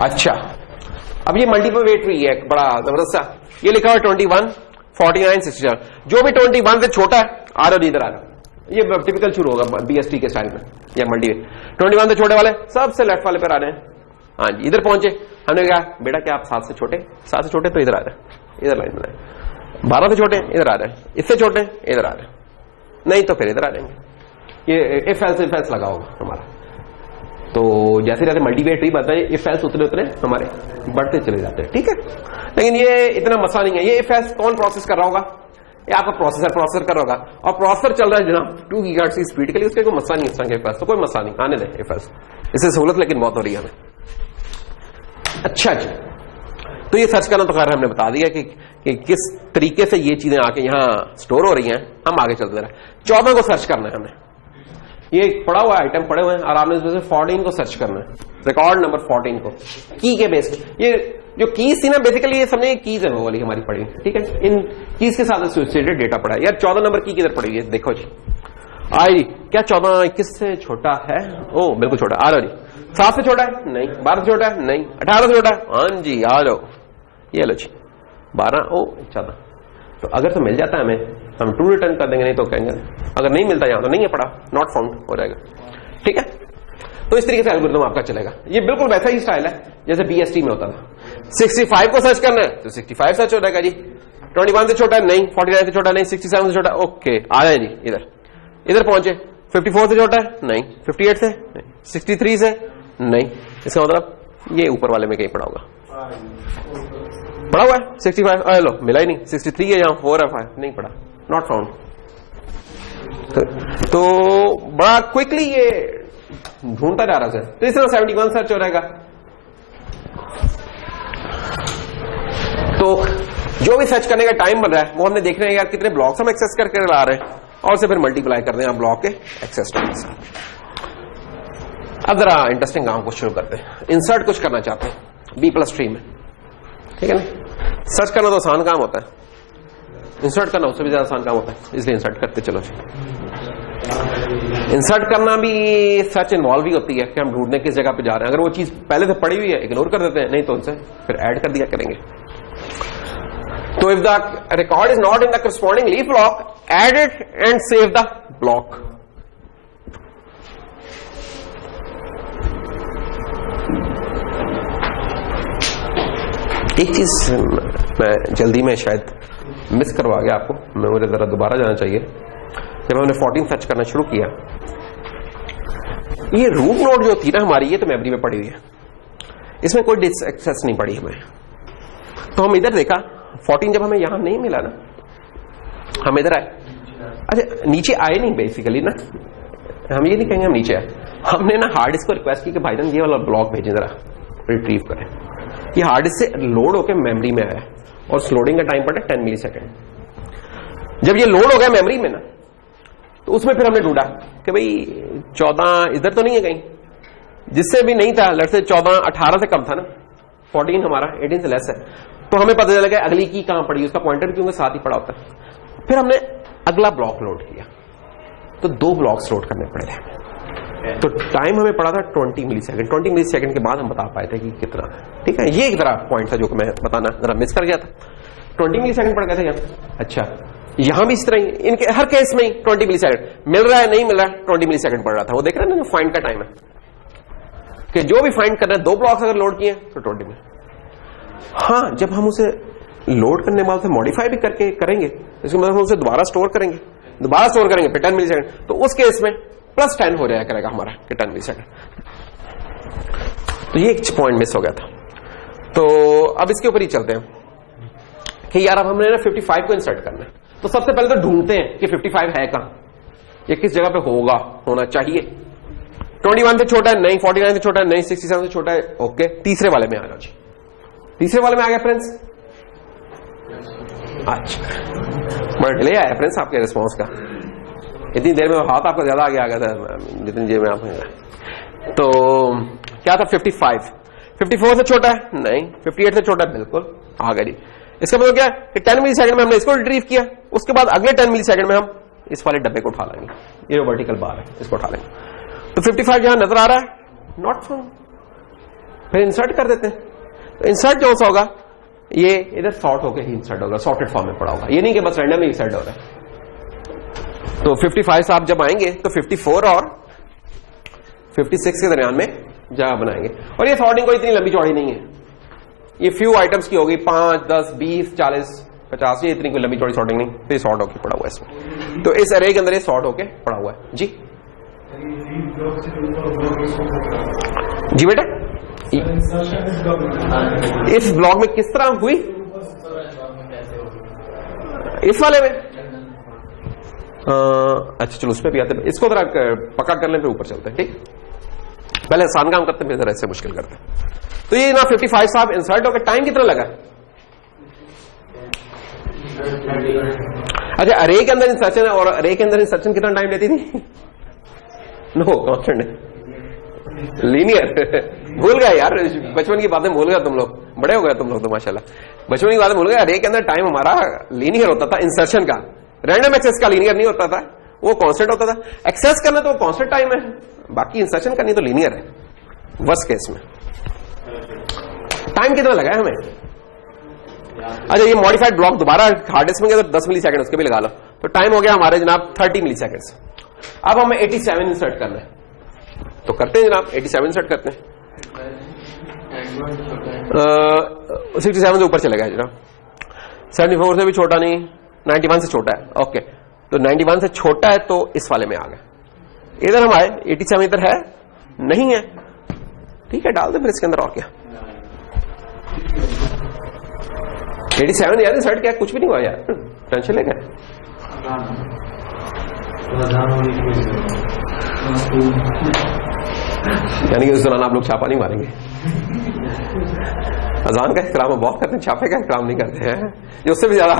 अच्छा, अब ये मल्टीपल वे ट्री है बड़ा जबरदस्त सा। ये लिखा हुआ 21 49 64। जो भी 21 से छोटा है आ रहा इधर आ रहा। ये टिपिकल शुरू होगा BST के स्टाइल में या मल्टी वे। 21 से छोटे वाले सबसे लेफ्ट वाले पर आ रहे हैं। हाँ जी, इधर पहुंचे। हमने कहा बेटा क्या आप 7 से छोटे? 7 से छोटे तो इधर आ रहे हैं, इधर लाइन बनाए। 12 से छोटे इधर आ रहे हैं, इससे छोटे इधर आ रहे हैं, नहीं तो फिर इधर आ जाएंगे। ये इफ एल्स लगा होगा हमारा। तो जैसे जैसे मल्टीवे ट्री बढ़ता है इफ एल्स उतने उतने हमारे बढ़ते चले जाते हैं, ठीक है। लेकिन ये इतना मसला नहीं है। ये इफ एल्स कौन प्रोसेस कर रहा होगा? ये आपका प्रोसेसर कर रहा होगा, और प्रोसेसर चल रहा है जनाब 2 गीगाहर्ट्ज की स्पीड के लिए। उसके कोई मसला नहीं है इफ एल्स, तो कोई मसला नहीं, आने दें इफ एल्स। इससे सहूलत लेकिन बहुत हो रही है हमें। अच्छा जी, तो ये सर्च करना तो खैर हमने बता दिया कि किस तरीके से ये चीजें आके यहां स्टोर हो रही हैं। हम आगे चलते रहे। 14 को सर्च करना है हमें। ये पड़ा हुआ आइटम पड़े हुए हैं और आपने इसमें से 14 को सर्च करना है, रिकॉर्ड नंबर 14 को की के बेस्ड। ये जो कीज थी ना, बेसिकली ये समझे कीज है वो वाली हमारी पड़ी, ठीक है। इन कीज के साथ एसोसिएटेड डेटा पड़ा है। यार 14 नंबर की किधर पड़ी है? देखो जी, आई क्या 14 21 से छोटा है? ओ बिल्कुल छोटा। आ रहा जी। 7 से छोटा है? नहीं। 12 से छोटा है? नहीं। 18 से छोटा है? हाँ जी, आ जाओ। ये लो जी 12 ओ 14। तो अगर तो मिल जाता है हमें, हम ट्रू रिटर्न कर देंगे, नहीं तो कहेंगे अगर नहीं मिलता यहां तो नहीं है पड़ा, नॉट फाउंड हो जाएगा, ठीक है। तो इस तरीके से एल्गोरिथम आपका चलेगा। ये बिल्कुल वैसा ही स्टाइल है जैसे BST में होता था। 65 को सर्च करना है तो 65 सर्च हो जाएगा जी। 21 से छोटा है? नहीं। 49 से छोटा? नहीं। 67 से छोटा? ओके, आ जाए जी। इधर पहुंचे। 54 से छोटा है? नहीं। 58 से? नहीं। 63 से? नहीं। इसका मतलब ये ऊपर वाले में कहीं पड़ा होगा, पड़ा हुआ है 65। लो मिला ही नहीं। 63 है यहाँ, 4 है 5 नहीं पड़ा, नॉट फाउंड। तो बड़ा क्विकली ये ढूंढता जा रहा है। तो इस तरह 71 सर्च हो जाएगा। तो जो भी सर्च करने का टाइम बन रहा है वो हमने देखना है यार कितने ब्लॉक्स हम एक्सेस करके ला रहे हैं, और से फिर मल्टीप्लाई कर दें आप ब्लॉक के एक्सेस टाइम से। अब जरा इंटरेस्टिंग काम को शुरू करते हैं। इंसर्ट कुछ करना चाहते हैं B+3 में, ठीक है ना। सर्च करना तो आसान काम होता है, इंसर्ट करना उससे भी ज्यादा आसान काम होता है, इसलिए इंसर्ट करते चलो। इंसर्ट करना भी सर्च इन्वॉल्व ही होती है कि हम ढूंढने किस जगह पे जा रहे हैं। अगर वो चीज पहले से पड़ी हुई है इग्नोर कर देते हैं, नहीं तो उनसे फिर ऐड कर दिया करेंगे। तो if the record is not in the corresponding leaf block, add it and save the block. एक चीज मैं जल्दी में शायद मिस करवा गया आपको, मैं मुझे जरा दोबारा जाना चाहिए। जब हमने 14 सर्च करना शुरू किया, ये रूट नोड जो थी ना हमारी, ये तो मेमोरी में पड़ी हुई है, इसमें कोई डिस्क एक्सेस नहीं पड़ी हमें। तो हम इधर देखा 14 जब हमें यहां नहीं मिला ना, हम इधर आए। अच्छा नीचे आए नहीं बेसिकली ना, हम ये नहीं कहेंगे हम नीचे आए, हमने ना हार्ड डिस्क को रिक्वेस्ट की कि भाईजान ये वाला ब्लॉक भेजें जरा रिट्रीव करें। ये हार्ड डिस्क से लोड होकर मेमोरी में आया और उस लोडिंग का टाइम पड़ा 10 मिली सेकेंड। जब ये लोड हो गया मेमोरी में ना, तो उसमें फिर हमने ढूंढा कि भाई 14 इधर तो नहीं है कहीं, जिससे भी नहीं था, लड़ से 14 18 से कम था ना, 14 हमारा 18 से लेस है, तो हमें पता चला कि अगली की कहां पड़ी, उसका पॉइंटर क्योंकि साथ ही पड़ा होता है। फिर हमने अगला ब्लॉक लोड किया, तो 2 ब्लॉक्स लोड करने पड़े थे, तो टाइम हमें पड़ा था 20 मिली सेकेंड। 20 मिली सेकेंड के बाद हम बता पाए थे कि कितना है। ठीक है, ये एक तरह पॉइंट था जो मैं बताना जरा मिस कर गया था। 20 मिली सेकेंड पड़ गया था यहाँ। अच्छा यहां भी इस तरह ही, इनके हर केस में ही 20 मिली सेकेंड मिल रहा है नहीं मिल रहा है, 20 मिली सेकेंड पड़ रहा था। वो देख रहे हैं ना जो फाइंड का टाइम है कि जो भी फाइंड कर रहे हैं 2 ब्लॉक्स अगर लोड किए तो 20 मिली। हाँ जब हम उसे लोड करने बाद मॉडिफाई भी करके करेंगे, इसके मतलब हम उसे दोबारा स्टोर करेंगे फिर 10 मिली सेकेंड, तो उस केस में प्लस 10 हो जाया करेगा हमारा कि 10 मिली सेकेंड। तो ये एक पॉइंट मिस हो गया था। तो अब इसके ऊपर ही चलते हैं कि यार अब हमने ना 55 को इंसर्ट करना है, तो सबसे पहले तो ढूंढते हैं कि 55 है कहां, ये किस जगह पे होना चाहिए। 21 से छोटा है नहीं, 49 से छोटा है नहीं, 67 से छोटा है ओके, तीसरे वाले में आ जाओ जी। तीसरे वाले में आ गया फ्रेंड्स। अच्छा बड़ा डिले आया फ्रेंड्स आपके रिस्पॉन्स का, इतनी देर में हाथ आपका ज्यादा आगे आ गया था जितनी देर में आप। तो क्या था 55, 54 से छोटा है नहीं, 58 से छोटा है बिल्कुल आ गया जी। इसका मतलब क्या है कि 10 मिली सेकंड में हमने इसको रिट्रीव किया, उसके बाद अगले 10 मिली सेकंड में हम इस वाले डब्बे को उठा लेंगे, ये जो वर्टिकल बार है इसको उठा लेंगे। तो 55 यहां नजर आ रहा है नॉट फाउंड, फिर इंसर्ट कर देते हैं। तो इंसर्ट जो सा होगा ये इधर सॉर्ट होकर ही इंसर्ट होगा, सॉर्टेड फॉर्म में पड़ा होगा, ये नहीं कि बस रैंडम इंसर्ट हो रहा है। तो 55 से आप जब आएंगे तो 54 और 56 के दरमियान में जगह बनाएंगे। और ये सॉर्टिंग कोई इतनी लंबी चौड़ी नहीं है, ये फ्यू आइटम्स की होगी, 5 10 20 40 50, ये इतनी कोई लंबी चौड़ी सॉर्टिंग नहीं, तो ये सॉर्ट होकर पड़ा हुआ है इसमें। तो इस अरे के अंदर ये सॉर्ट होकर पड़ा हुआ है जी। जी बेटा इस ब्लॉक में किस तरह हुई, इस वाले में अच्छा चलो उस पर भी आते हैं, इसको जरा पक्का कर लें फिर ऊपर चलते हैं। ठीक, पहले आसान काम करते हैं फिर जरा इससे मुश्किल करते हैं। तो ये ना 55 साहब इंसर्ट होकर टाइम कितना लगा। अच्छा अरे के अंदर इंसर्शन है, और अरे के अंदर इंसर्शन कितना टाइम लेती थी। नो कांस्टेंट लीनियर भूल गए यार, बचपन की बातें भूल गए तुम लोग, बड़े हो गए तुम लोग तो माशाल्लाह, बचपन की बातें भूल गए। अरे के अंदर टाइम हमारा लीनियर होता था इंसर्शन का, रैंडम एक्सेस का लीनियर नहीं होता था, वो कांस्टेंट होता था। एक्सेस करना तो कांस्टेंट टाइम है, बाकी इंसर्शन करनी तो लीनियर है। वर्स्ट केस में टाइम कितना लगा है हमें। अच्छा ये मॉडिफाइड ब्लॉक दोबारा हार्ड डिस्क में गया तो 10 मिली सेकंड उसके भी लगा लो, तो टाइम हो गया हमारे जनाब 30 मिली सेकंड। अब हमें 87 इंसर्ट करना है, तो करते हैं जनाब 87 इंसर्ट करते हैं। 67 से ऊपर चले गया जनाब, 74 से भी छोटा नहीं, 91 से छोटा है ओके, तो 91 से छोटा है तो इस वाले में आ गए। इधर हम आए 87 इधर है नहीं है, ठीक है डाल दे फिर इसके अंदर, और क्या 87 यार इंसर्ट क्या कुछ भी नहीं हुआ यार, टेंशन ले गए। यानी कि उस दौरान आप लोग छापा नहीं मारेंगे। अजान का इकराम बहुत करते हैं, छापे का इकराम नहीं करते हैं, जो उससे भी ज्यादा।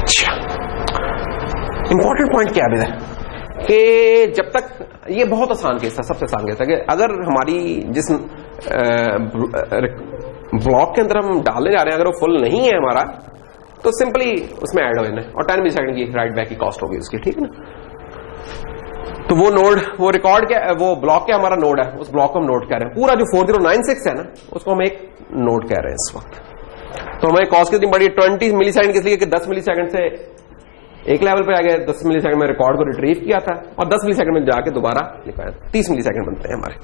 अच्छा इंपॉर्टेंट पॉइंट क्या है कि जब तक ये बहुत आसान केस था, सबसे आसान केस था कि अगर हमारी जिस ब्लॉक के अंदर हम डालने जा रहे हैं अगर वो फुल नहीं है हमारा, तो सिंपली उसमें ऐड हो जाना है और 10 मिली सेकंड की राइट बैक की कॉस्ट होगी उसकी, ठीक है ना। तो वो नोड, वो रिकॉर्ड क्या, वो ब्लॉक क्या हमारा नोड है, उस ब्लॉक को हम नोड कह रहे हैं। पूरा जो 4096 है ना उसको हम एक नोड कह रहे हैं इस वक्त। तो हमारी कॉस्ट कितनी बड़ी 20 मिली सेकंड, इसलिए कि 10 मिली सेकंड से एक लेवल पे आ गया, 10 मिली सेकंड में रिकॉर्ड को रिट्रीव किया था और 10 मिली सेकंड में जाके दोबारा निकाला, 30 मिली सेकंड बनते हैं हमारे।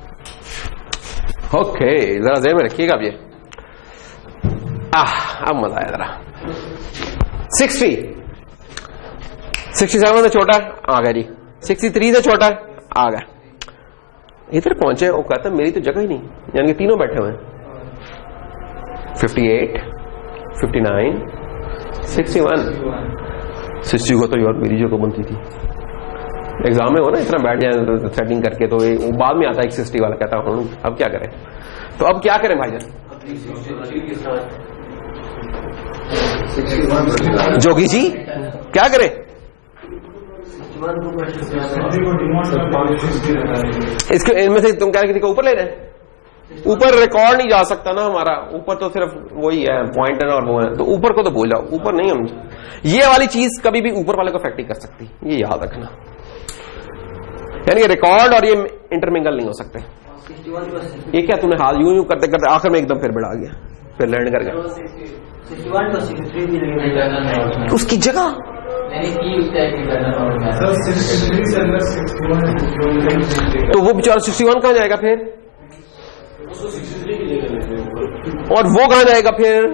ओके जरा जेब में रखिएगा अब ये, अब मजा आया जरा। 67 से छोटा आ गया जी, 63 से छोटा आ गया, इधर पहुंचे वो कहता मेरी तो जगह ही नहीं, यानी कि तीनों बैठे हुए हैं। 58, 59, 61. 60 को तो यार मेरी जो बनती थी एग्जाम में हो ना, इतना बैठ जाए सेटिंग करके, तो वो बाद में आता है 60 वाला, कहता हूं अब क्या करें। तो अब क्या करें भाईजान? जोगी जी क्या करें? इसके इनमें से तुम क्या किसी को ऊपर ले रहे हैं? ऊपर रिकॉर्ड नहीं जा सकता ना हमारा, ऊपर तो सिर्फ वही है पॉइंटर और वो है, तो ऊपर को तो भूल जाओ, ऊपर नहीं। हम ये वाली चीज कभी भी ऊपर वाले को अफेक्ट नहीं कर सकती, ये याद रखना। यानी कि रिकॉर्ड और ये इंटरमिंगल नहीं हो सकते। ये क्या तुमने हाथ यूं यूं करते करते आखिर में एकदम फिर बढ़ा गया, फिर लैंड कर गया उसकी जगह। तो वो बेचारा 61 कहां जाएगा फिर, और वो कहां जाएगा फिर?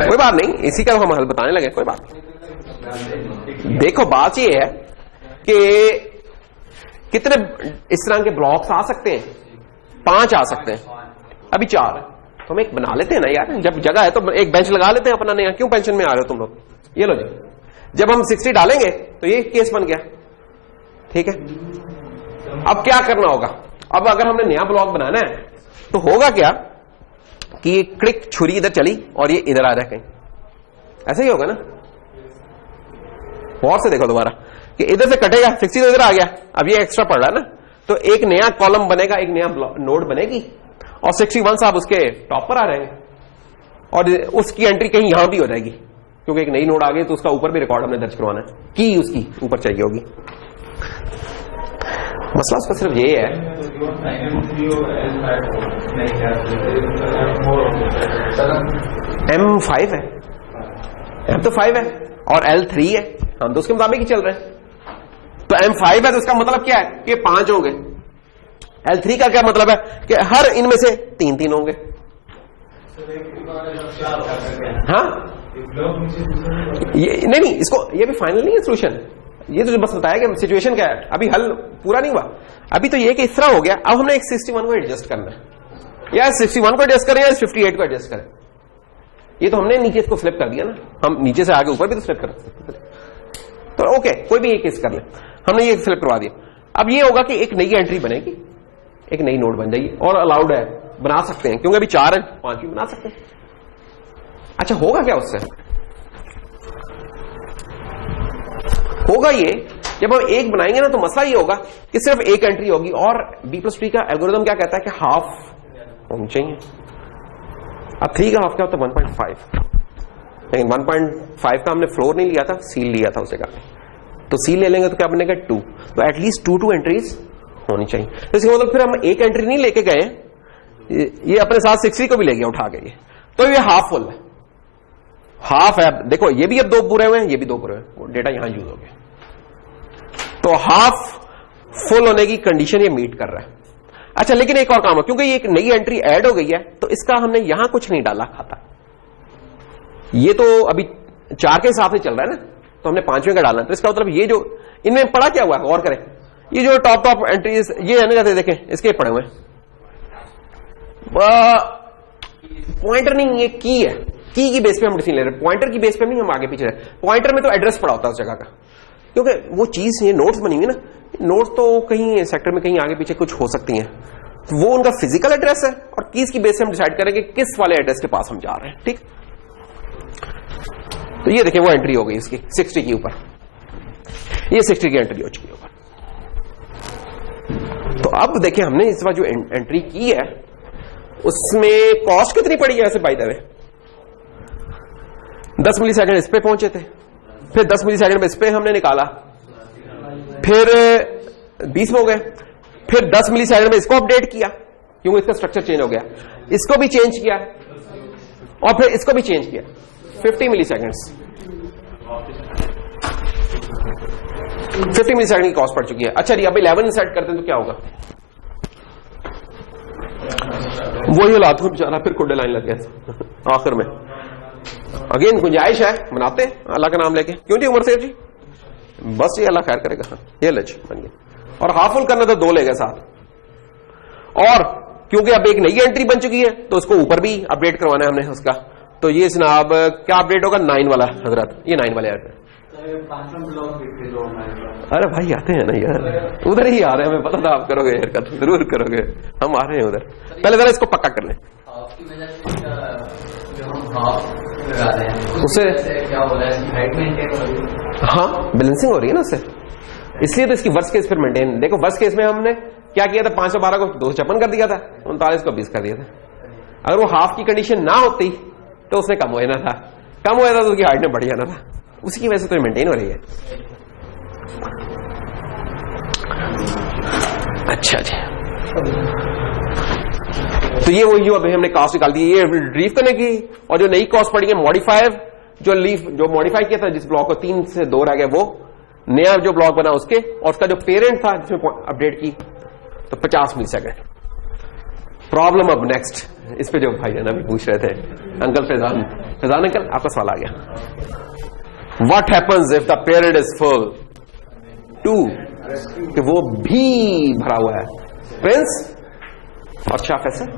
कोई बात नहीं, इसी का हम हल बताने लगे, कोई बात नहीं। देखो बात ये है कि कितने इस तरह के ब्लॉक्स आ सकते हैं? 5 आ सकते हैं, अभी 4 है, तो हम एक बना लेते हैं ना यार, जब जगह है तो एक बेंच लगा लेते हैं अपना। नया क्यों पेंशन में आ रहे हो तुम लोग? ये लो जी, जब हम 60 डालेंगे तो ये केस बन गया, ठीक है। अब क्या करना होगा? अब अगर हमने नया ब्लॉक बनाना है तो होगा क्या कि क्लिक छुरी इधर चली और ये इधर आ जाए कहीं, ऐसा ही होगा ना। और से देखो दोबारा कि इधर से कटेगा, 60 तो इधर आ गया, अब ये एक्स्ट्रा पड़ रहा है ना, तो एक नया कॉलम बनेगा, एक नया नोड बनेगी, और 61 साहब उसके टॉप पर आ जाएंगे, और उसकी एंट्री कहीं यहां भी हो जाएगी, क्योंकि एक नई नोड आ गई तो उसका ऊपर भी रिकॉर्ड हमने दर्ज करवाना है, की उसकी ऊपर चाहिए होगी। मसला उसका सिर्फ ये है, M5 है, M तो 5 है और L3 है, हम तो उसके मुताबिक ही चल रहे हैं। तो M5 है तो इसका मतलब क्या है कि 5 होंगे। L3 का क्या मतलब है कि हर इनमें से 3-3 होंगे। हाँ ये नहीं, इसको ये भी फाइनल नहीं है सोल्यूशन, ये तो बस बताया कि सिचुएशन क्या है, अभी हल पूरा नहीं हुआ। अभी तो ये कि इस तरह हो गया, अब हमने एक 61 को एडजस्ट करना है, या 61 को एडजस्ट करें या 58 को एडजस्ट करें। ये तो हमने नीचे इसको फ्लिप कर दिया ना, हम नीचे से आगे ऊपर भी तो फ्लिप कर सकते, तो ओके कोई भी एक केस कर ले, हमने ये फ्लिप करवा दिया। अब ये होगा कि एक नई एंट्री बनेगी, एक नई नोड बन जाएगी, और अलाउड है, बना सकते हैं, क्योंकि अभी 4 है, 5 भी बना सकते हैं। अच्छा होगा क्या उससे? होगा ये, जब हम एक बनाएंगे ना तो मसला ये होगा कि सिर्फ एक एंट्री होगी, और B+T का एल्गोरिथम क्या कहता है कि हाफ होनी चाहिए। अब 3 का हाफ क्या होता है? 1.5, लेकिन 1.5 का हमने फ्लोर नहीं लिया था, सील लिया था उसे का, तो सील ले लेंगे तो क्या बनेगा? 2, तो एटलीस्ट 2 एंट्रीज होनी चाहिए। तो इसका मतलब फिर हम एक एंट्री नहीं लेके गए, ये अपने साथ 60 को भी ले गया उठा के, ये तो ये हाफ फुल है, हाफ है। देखो ये भी अब 2 पूरे हुए हैं, ये भी 2 पूरे हुए, डेटा यहां यूज हो गया, तो हाफ फुल होने की कंडीशन ये मीट कर रहा है। अच्छा लेकिन एक और काम है, क्योंकि ये एक नई एंट्री ऐड हो गई है, तो इसका हमने यहां कुछ नहीं डाला खाता, ये तो अभी 4 के हिसाब से चल रहा है ना, तो हमने 5वें का डालना, तो इसका मतलब ये जो इनमें पड़ा क्या हुआ है, गौर करें, ये जो टॉप एंट्रीज ये है ना, जैसे देखें इसके पड़े हुए पॉइंटर नहीं, ये की है, की बेस पे हम डिसीजन ले रहे हैं, पॉइंटर की बेस पे नहीं हम आगे पीछे रहे। पॉइंटर में तो एड्रेस पड़ा होता है उस जगह का, क्योंकि वो चीज ये नोट्स बनी हुई ना, नोट्स तो कहीं सेक्टर में कहीं आगे पीछे कुछ हो सकती हैं, तो वो उनका फिजिकल एड्रेस है, और कीज की बेस से हम डिसाइड करेंगे किस वाले एड्रेस के पास हम जा रहे हैं, ठीक। तो ये देखें वो एंट्री हो गई इसकी 60 के ऊपर, ये 60 की एंट्री हो चुकी ऊपर। तो अब देखें हमने इस बार जो एंट्री की है उसमें कॉस्ट कितनी पड़ी है ऐसे by the way? 10 millisecond इस पे पहुंचे थे, फिर 10 मिली सेकंड में इस पे हमने निकाला, फिर 20 में हो गए, फिर 10 मिली सेकंड में इसको अपडेट किया क्योंकि इसका स्ट्रक्चर चेंज हो गया, इसको भी चेंज किया और फिर इसको भी चेंज किया, 50 मिली सेकंड्स, 50 मिली सेकंड की कॉस्ट पड़ चुकी है। अच्छा जी अब 11 सेट करते हैं तो क्या होगा? वही हालात को बेचारा फिर कुंडे लाइन लग गया आखिर में। अगेन गुंजाइश है, मनाते हैं अल्लाह का नाम लेके, क्यों जी उमर सेठ जी, बस ये अल्लाह खैर करेगा। ये लज बन गया, और हाफ फुल करना तो 2 ले गए साथ, और क्योंकि अब एक नई एंट्री बन चुकी है तो उसको ऊपर भी अपडेट करवाना है हमने उसका। तो ये जनाब क्या अपडेट होगा, 9 वाला हजरत, ये 9 वाले आते हैं। अरे भाई आते हैं ना यार, उधर ही आ रहे हैं, हमें पता था आप करोगे हरकत, जरूर करोगे, हम आ रहे हैं उधर। पहले जरा इसको पक्का कर लें, उससे क्या हो रहा है, हाँ बैलेंसिंग हो रही है ना उससे, इसलिए तो इसकी वर्स्ट केस फिर मेंटेन। देखो वर्स्ट केस में हमने क्या किया था, 512 को 256 कर दिया था, 39 को 20 कर दिया था। अगर वो हाफ की कंडीशन ना होती तो उसने कम हो जाना था, कम हो जाता तो उसकी हाइट ने बढ़ जाना था, उसी की वजह से तो मेंटेन हो रही है। अच्छा जी, तो ये वही जो अभी हमने कॉस्ट निकाल दी, ये रीफ करने की, और जो नई कॉस्ट पड़ी है मॉडिफायर, जो लीफ जो मॉडिफाई किया था जिस ब्लॉक को 3 से 2 रह गया, वो नया जो ब्लॉक बना उसके, और उसका जो पेरेंट था जिसमें अपडेट की, तो 50 मिली सेकेंड। प्रॉब्लम अब नेक्स्ट, इस पे जो भाई है ना अभी पूछ रहे थे अंकल फैजान अंकल, आपका सवाल आ गया। What happens if the parent is full 2, कि वो भी भरा हुआ है, प्रिंस और शाह फैसल।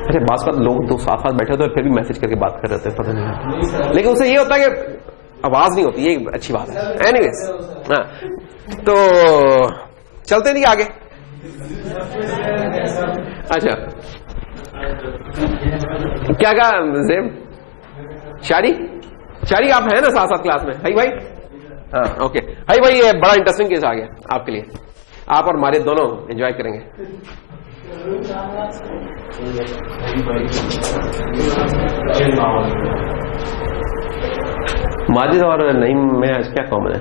अच्छा बात बात लोग दो साथ साथ बैठे होते फिर भी मैसेज करके बात कर रहे थे, पता नहीं, लेकिन उससे ये होता है कि आवाज नहीं होती, ये अच्छी बात है। एनीवेज, हाँ तो चलते नहीं आगे। अच्छा क्या कहा जेब, शारी आप हैं ना साथ साथ क्लास में, हाई भाई, हाँ ओके, हाई भाई ये बड़ा इंटरेस्टिंग केस आ गया आपके लिए, आप और मारिद दोनों एंजॉय करेंगे। माजिद और नईम में आज क्या कॉमन है?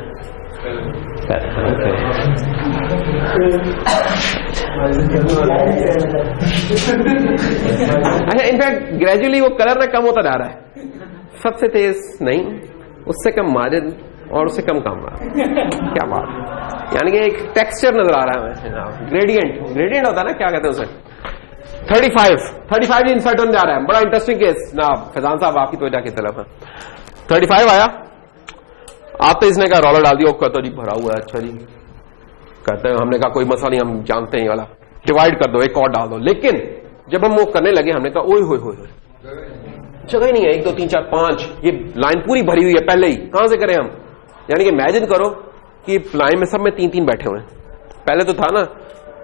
अच्छा इनफैक्ट ग्रेजुअली वो कलर ना कम होता जा रहा है, सबसे तेज नहीं, उससे कम माजिद और उससे कम कामरान। क्या बात, यानी कि एक टेक्सचर नजर आ रहा है, ग्रेडियंट होता है ना, क्या कहते हैं उसे, 35 इंसर्ट होने जा रहा है। बड़ा इंटरेस्टिंग केस ना फैजान साहब, आपकी तो की तरफ है। 35 आया, आप तो इसने कहा रोलर डाल दिया, कहता जी भरा हुआ है, अच्छा जी कहते हैं, हमने कहा कोई मसला नहीं, हम जानते हैं ये वाला, डिवाइड कर दो, एक और डाल दो। लेकिन जब हम वो करने लगे हमने कहा ओए होए होए, जगह ही नहीं है, 1 2 3 4 5, ये लाइन पूरी भरी हुई है पहले ही, कहां से करें हम? यानी कि इमेजिन करो कि लाइन में सब में 3-3 बैठे हुए हैं। पहले तो था ना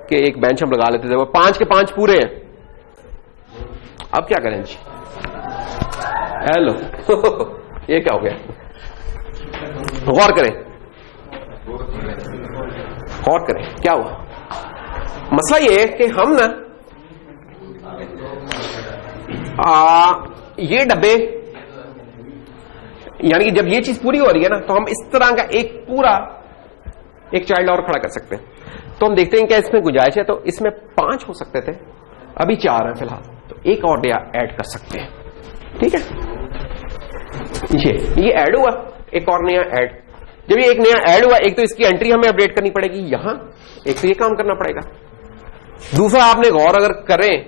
कि एक बेंच हम लगा लेते थे, वो 5 के 5 पूरे हैं, अब क्या करें जी? हेलो ये क्या हो गया? गौर करें क्या हुआ? मसला ये है कि हम ना ये डब्बे, यानी कि जब ये चीज पूरी हो रही है ना, तो हम इस तरह का एक पूरा एक चाइल्ड और खड़ा कर सकते हैं। तो हम देखते हैं क्या इसमें गुंजाइश है, तो इसमें 5 हो सकते थे, अभी 4 है फिलहाल, तो एक और ऐड कर सकते हैं। ठीक है, ये ऐड हुआ, एक और नया ऐड। जब ये एक नया ऐड हुआ, एक तो इसकी एंट्री हमें अपडेट करनी पड़ेगी यहां, एक तो ये काम करना पड़ेगा। दूसरा आपने गौर अगर करें,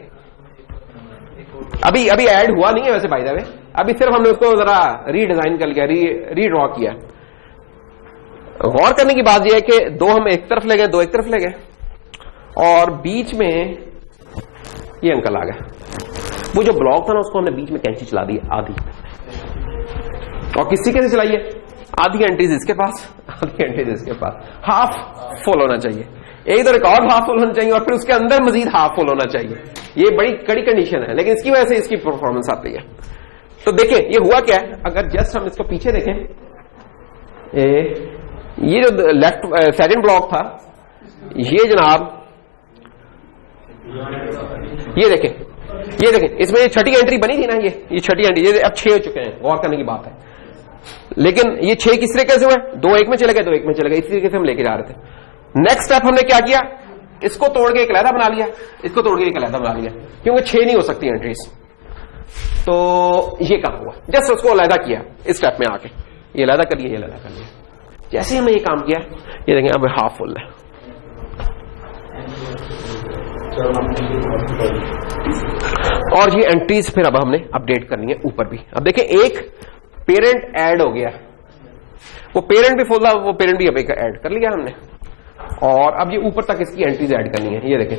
अभी ऐड हुआ नहीं है वैसे बाय द वे, अभी सिर्फ हमने उसको जरा रीडिजाइन कर लिया, रीड्रॉ किया। गौर करने की बात यह है कि 2 हम एक तरफ ले गए, 2 एक तरफ ले गए, और बीच में ये अंकल आ गए। वो जो ब्लॉक था ना, उसको हमने बीच में कैंची चला दी आधी, और किस तरीके से चलाई है? आधी एंट्रीज इसके पास, आधी एंट्रीज इसके पास, हाफ फुल होना चाहिए, एक तो एक और हाफ फुल होना चाहिए, और फिर उसके अंदर मजीद हाफ फुल होना चाहिए। ये बड़ी कड़ी कंडीशन है, लेकिन इसकी वजह से इसकी परफॉर्मेंस आती है। तो देखें ये हुआ क्या है, अगर जस्ट हम इसको पीछे देखें, ये जो लेफ्ट सेकंड ब्लॉक था, ये जनाब ये देखें इसमें ये छठी एंट्री बनी थी ना, ये छठी एंट्री, ये अब 6 हो चुके हैं, गौर करने की बात है। लेकिन ये 6 किस तरीके से हुए? 2 एक में चले गए, 2 एक में चले गए, इसी तरीके से हम लेके जा रहे थे। नेक्स्ट स्टेप हमने क्या किया, इसको तोड़ के एक अलहदा बना लिया, इसको तोड़ के एक अलहदा बना लिया, क्योंकि 6 नहीं हो सकती एंट्रीज। तो ये काम हुआ, जस्ट उसको अलहदा किया इस स्टेप में आके, ये अलहदा कर लिया, ये अलहदा कर लिया। जैसे हमने ये काम किया, ये देखें अब हाफ फुल है। और ये एंट्रीज फिर अब हमने अपडेट करनी है ऊपर भी। अब देखें एक पेरेंट ऐड हो गया, वो पेरेंट भी फुल था, वो पेरेंट भी अब एक ऐड कर लिया हमने। और अब ये ऊपर तक इसकी एंट्रीज ऐड करनी है। ये देखें,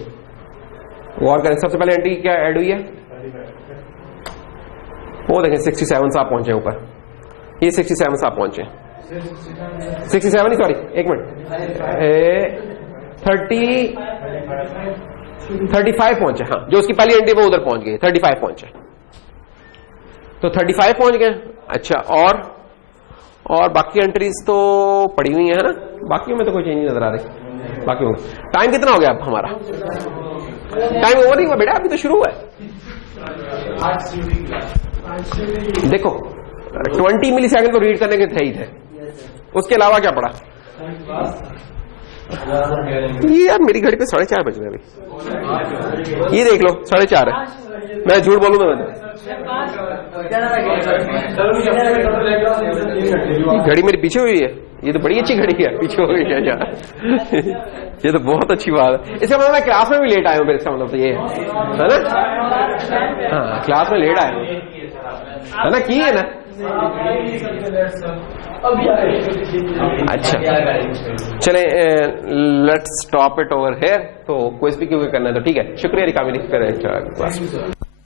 गौर करें, सबसे पहले एंट्री क्या ऐड हुई है, वो देखें 67 से आप पहुंचे ऊपर, ये 67 से आप पहुंचे, 67 नहीं, सॉरी एक मिनट, 35 पहुंचे, हाँ, जो उसकी पहली एंट्री वो उधर पहुंच गई, 35 पहुंचे, तो 35 पहुंच गए। अच्छा, और बाकी एंट्रीज तो पड़ी हुई है ना, बाकी में तो कोई चेंज नहीं नजर आ रही। बाकी टाइम कितना हो गया अब हमारा, टाइम ओवर नहीं हुआ बेटा, अभी तो शुरू हुआ है। देखो 20 मिली सेकेंड तो रीड करने के थे ही थे, उसके अलावा क्या पड़ा, ये यार मेरी घड़ी पे 4:30 बज रहे अभी, ये देख लो 4:30 है, मैं झूठ बोलूंगा, मैंने घड़ी मेरी पीछे हुई है, ये तो बड़ी अच्छी घड़ी है, पीछे हो गई क्या, ये तो बहुत अच्छी बात है। इसका मतलब मैं क्लास में भी लेट आया हूँ, मेरे इसका मतलब तो ये है ना, हाँ क्लास में लेट आया हूँ, है ना, की है ना। अच्छा चले, let's stop it over here. तो क्विज भी क्यों करना है, तो ठीक है, शुक्रिया रिकामी क्लास।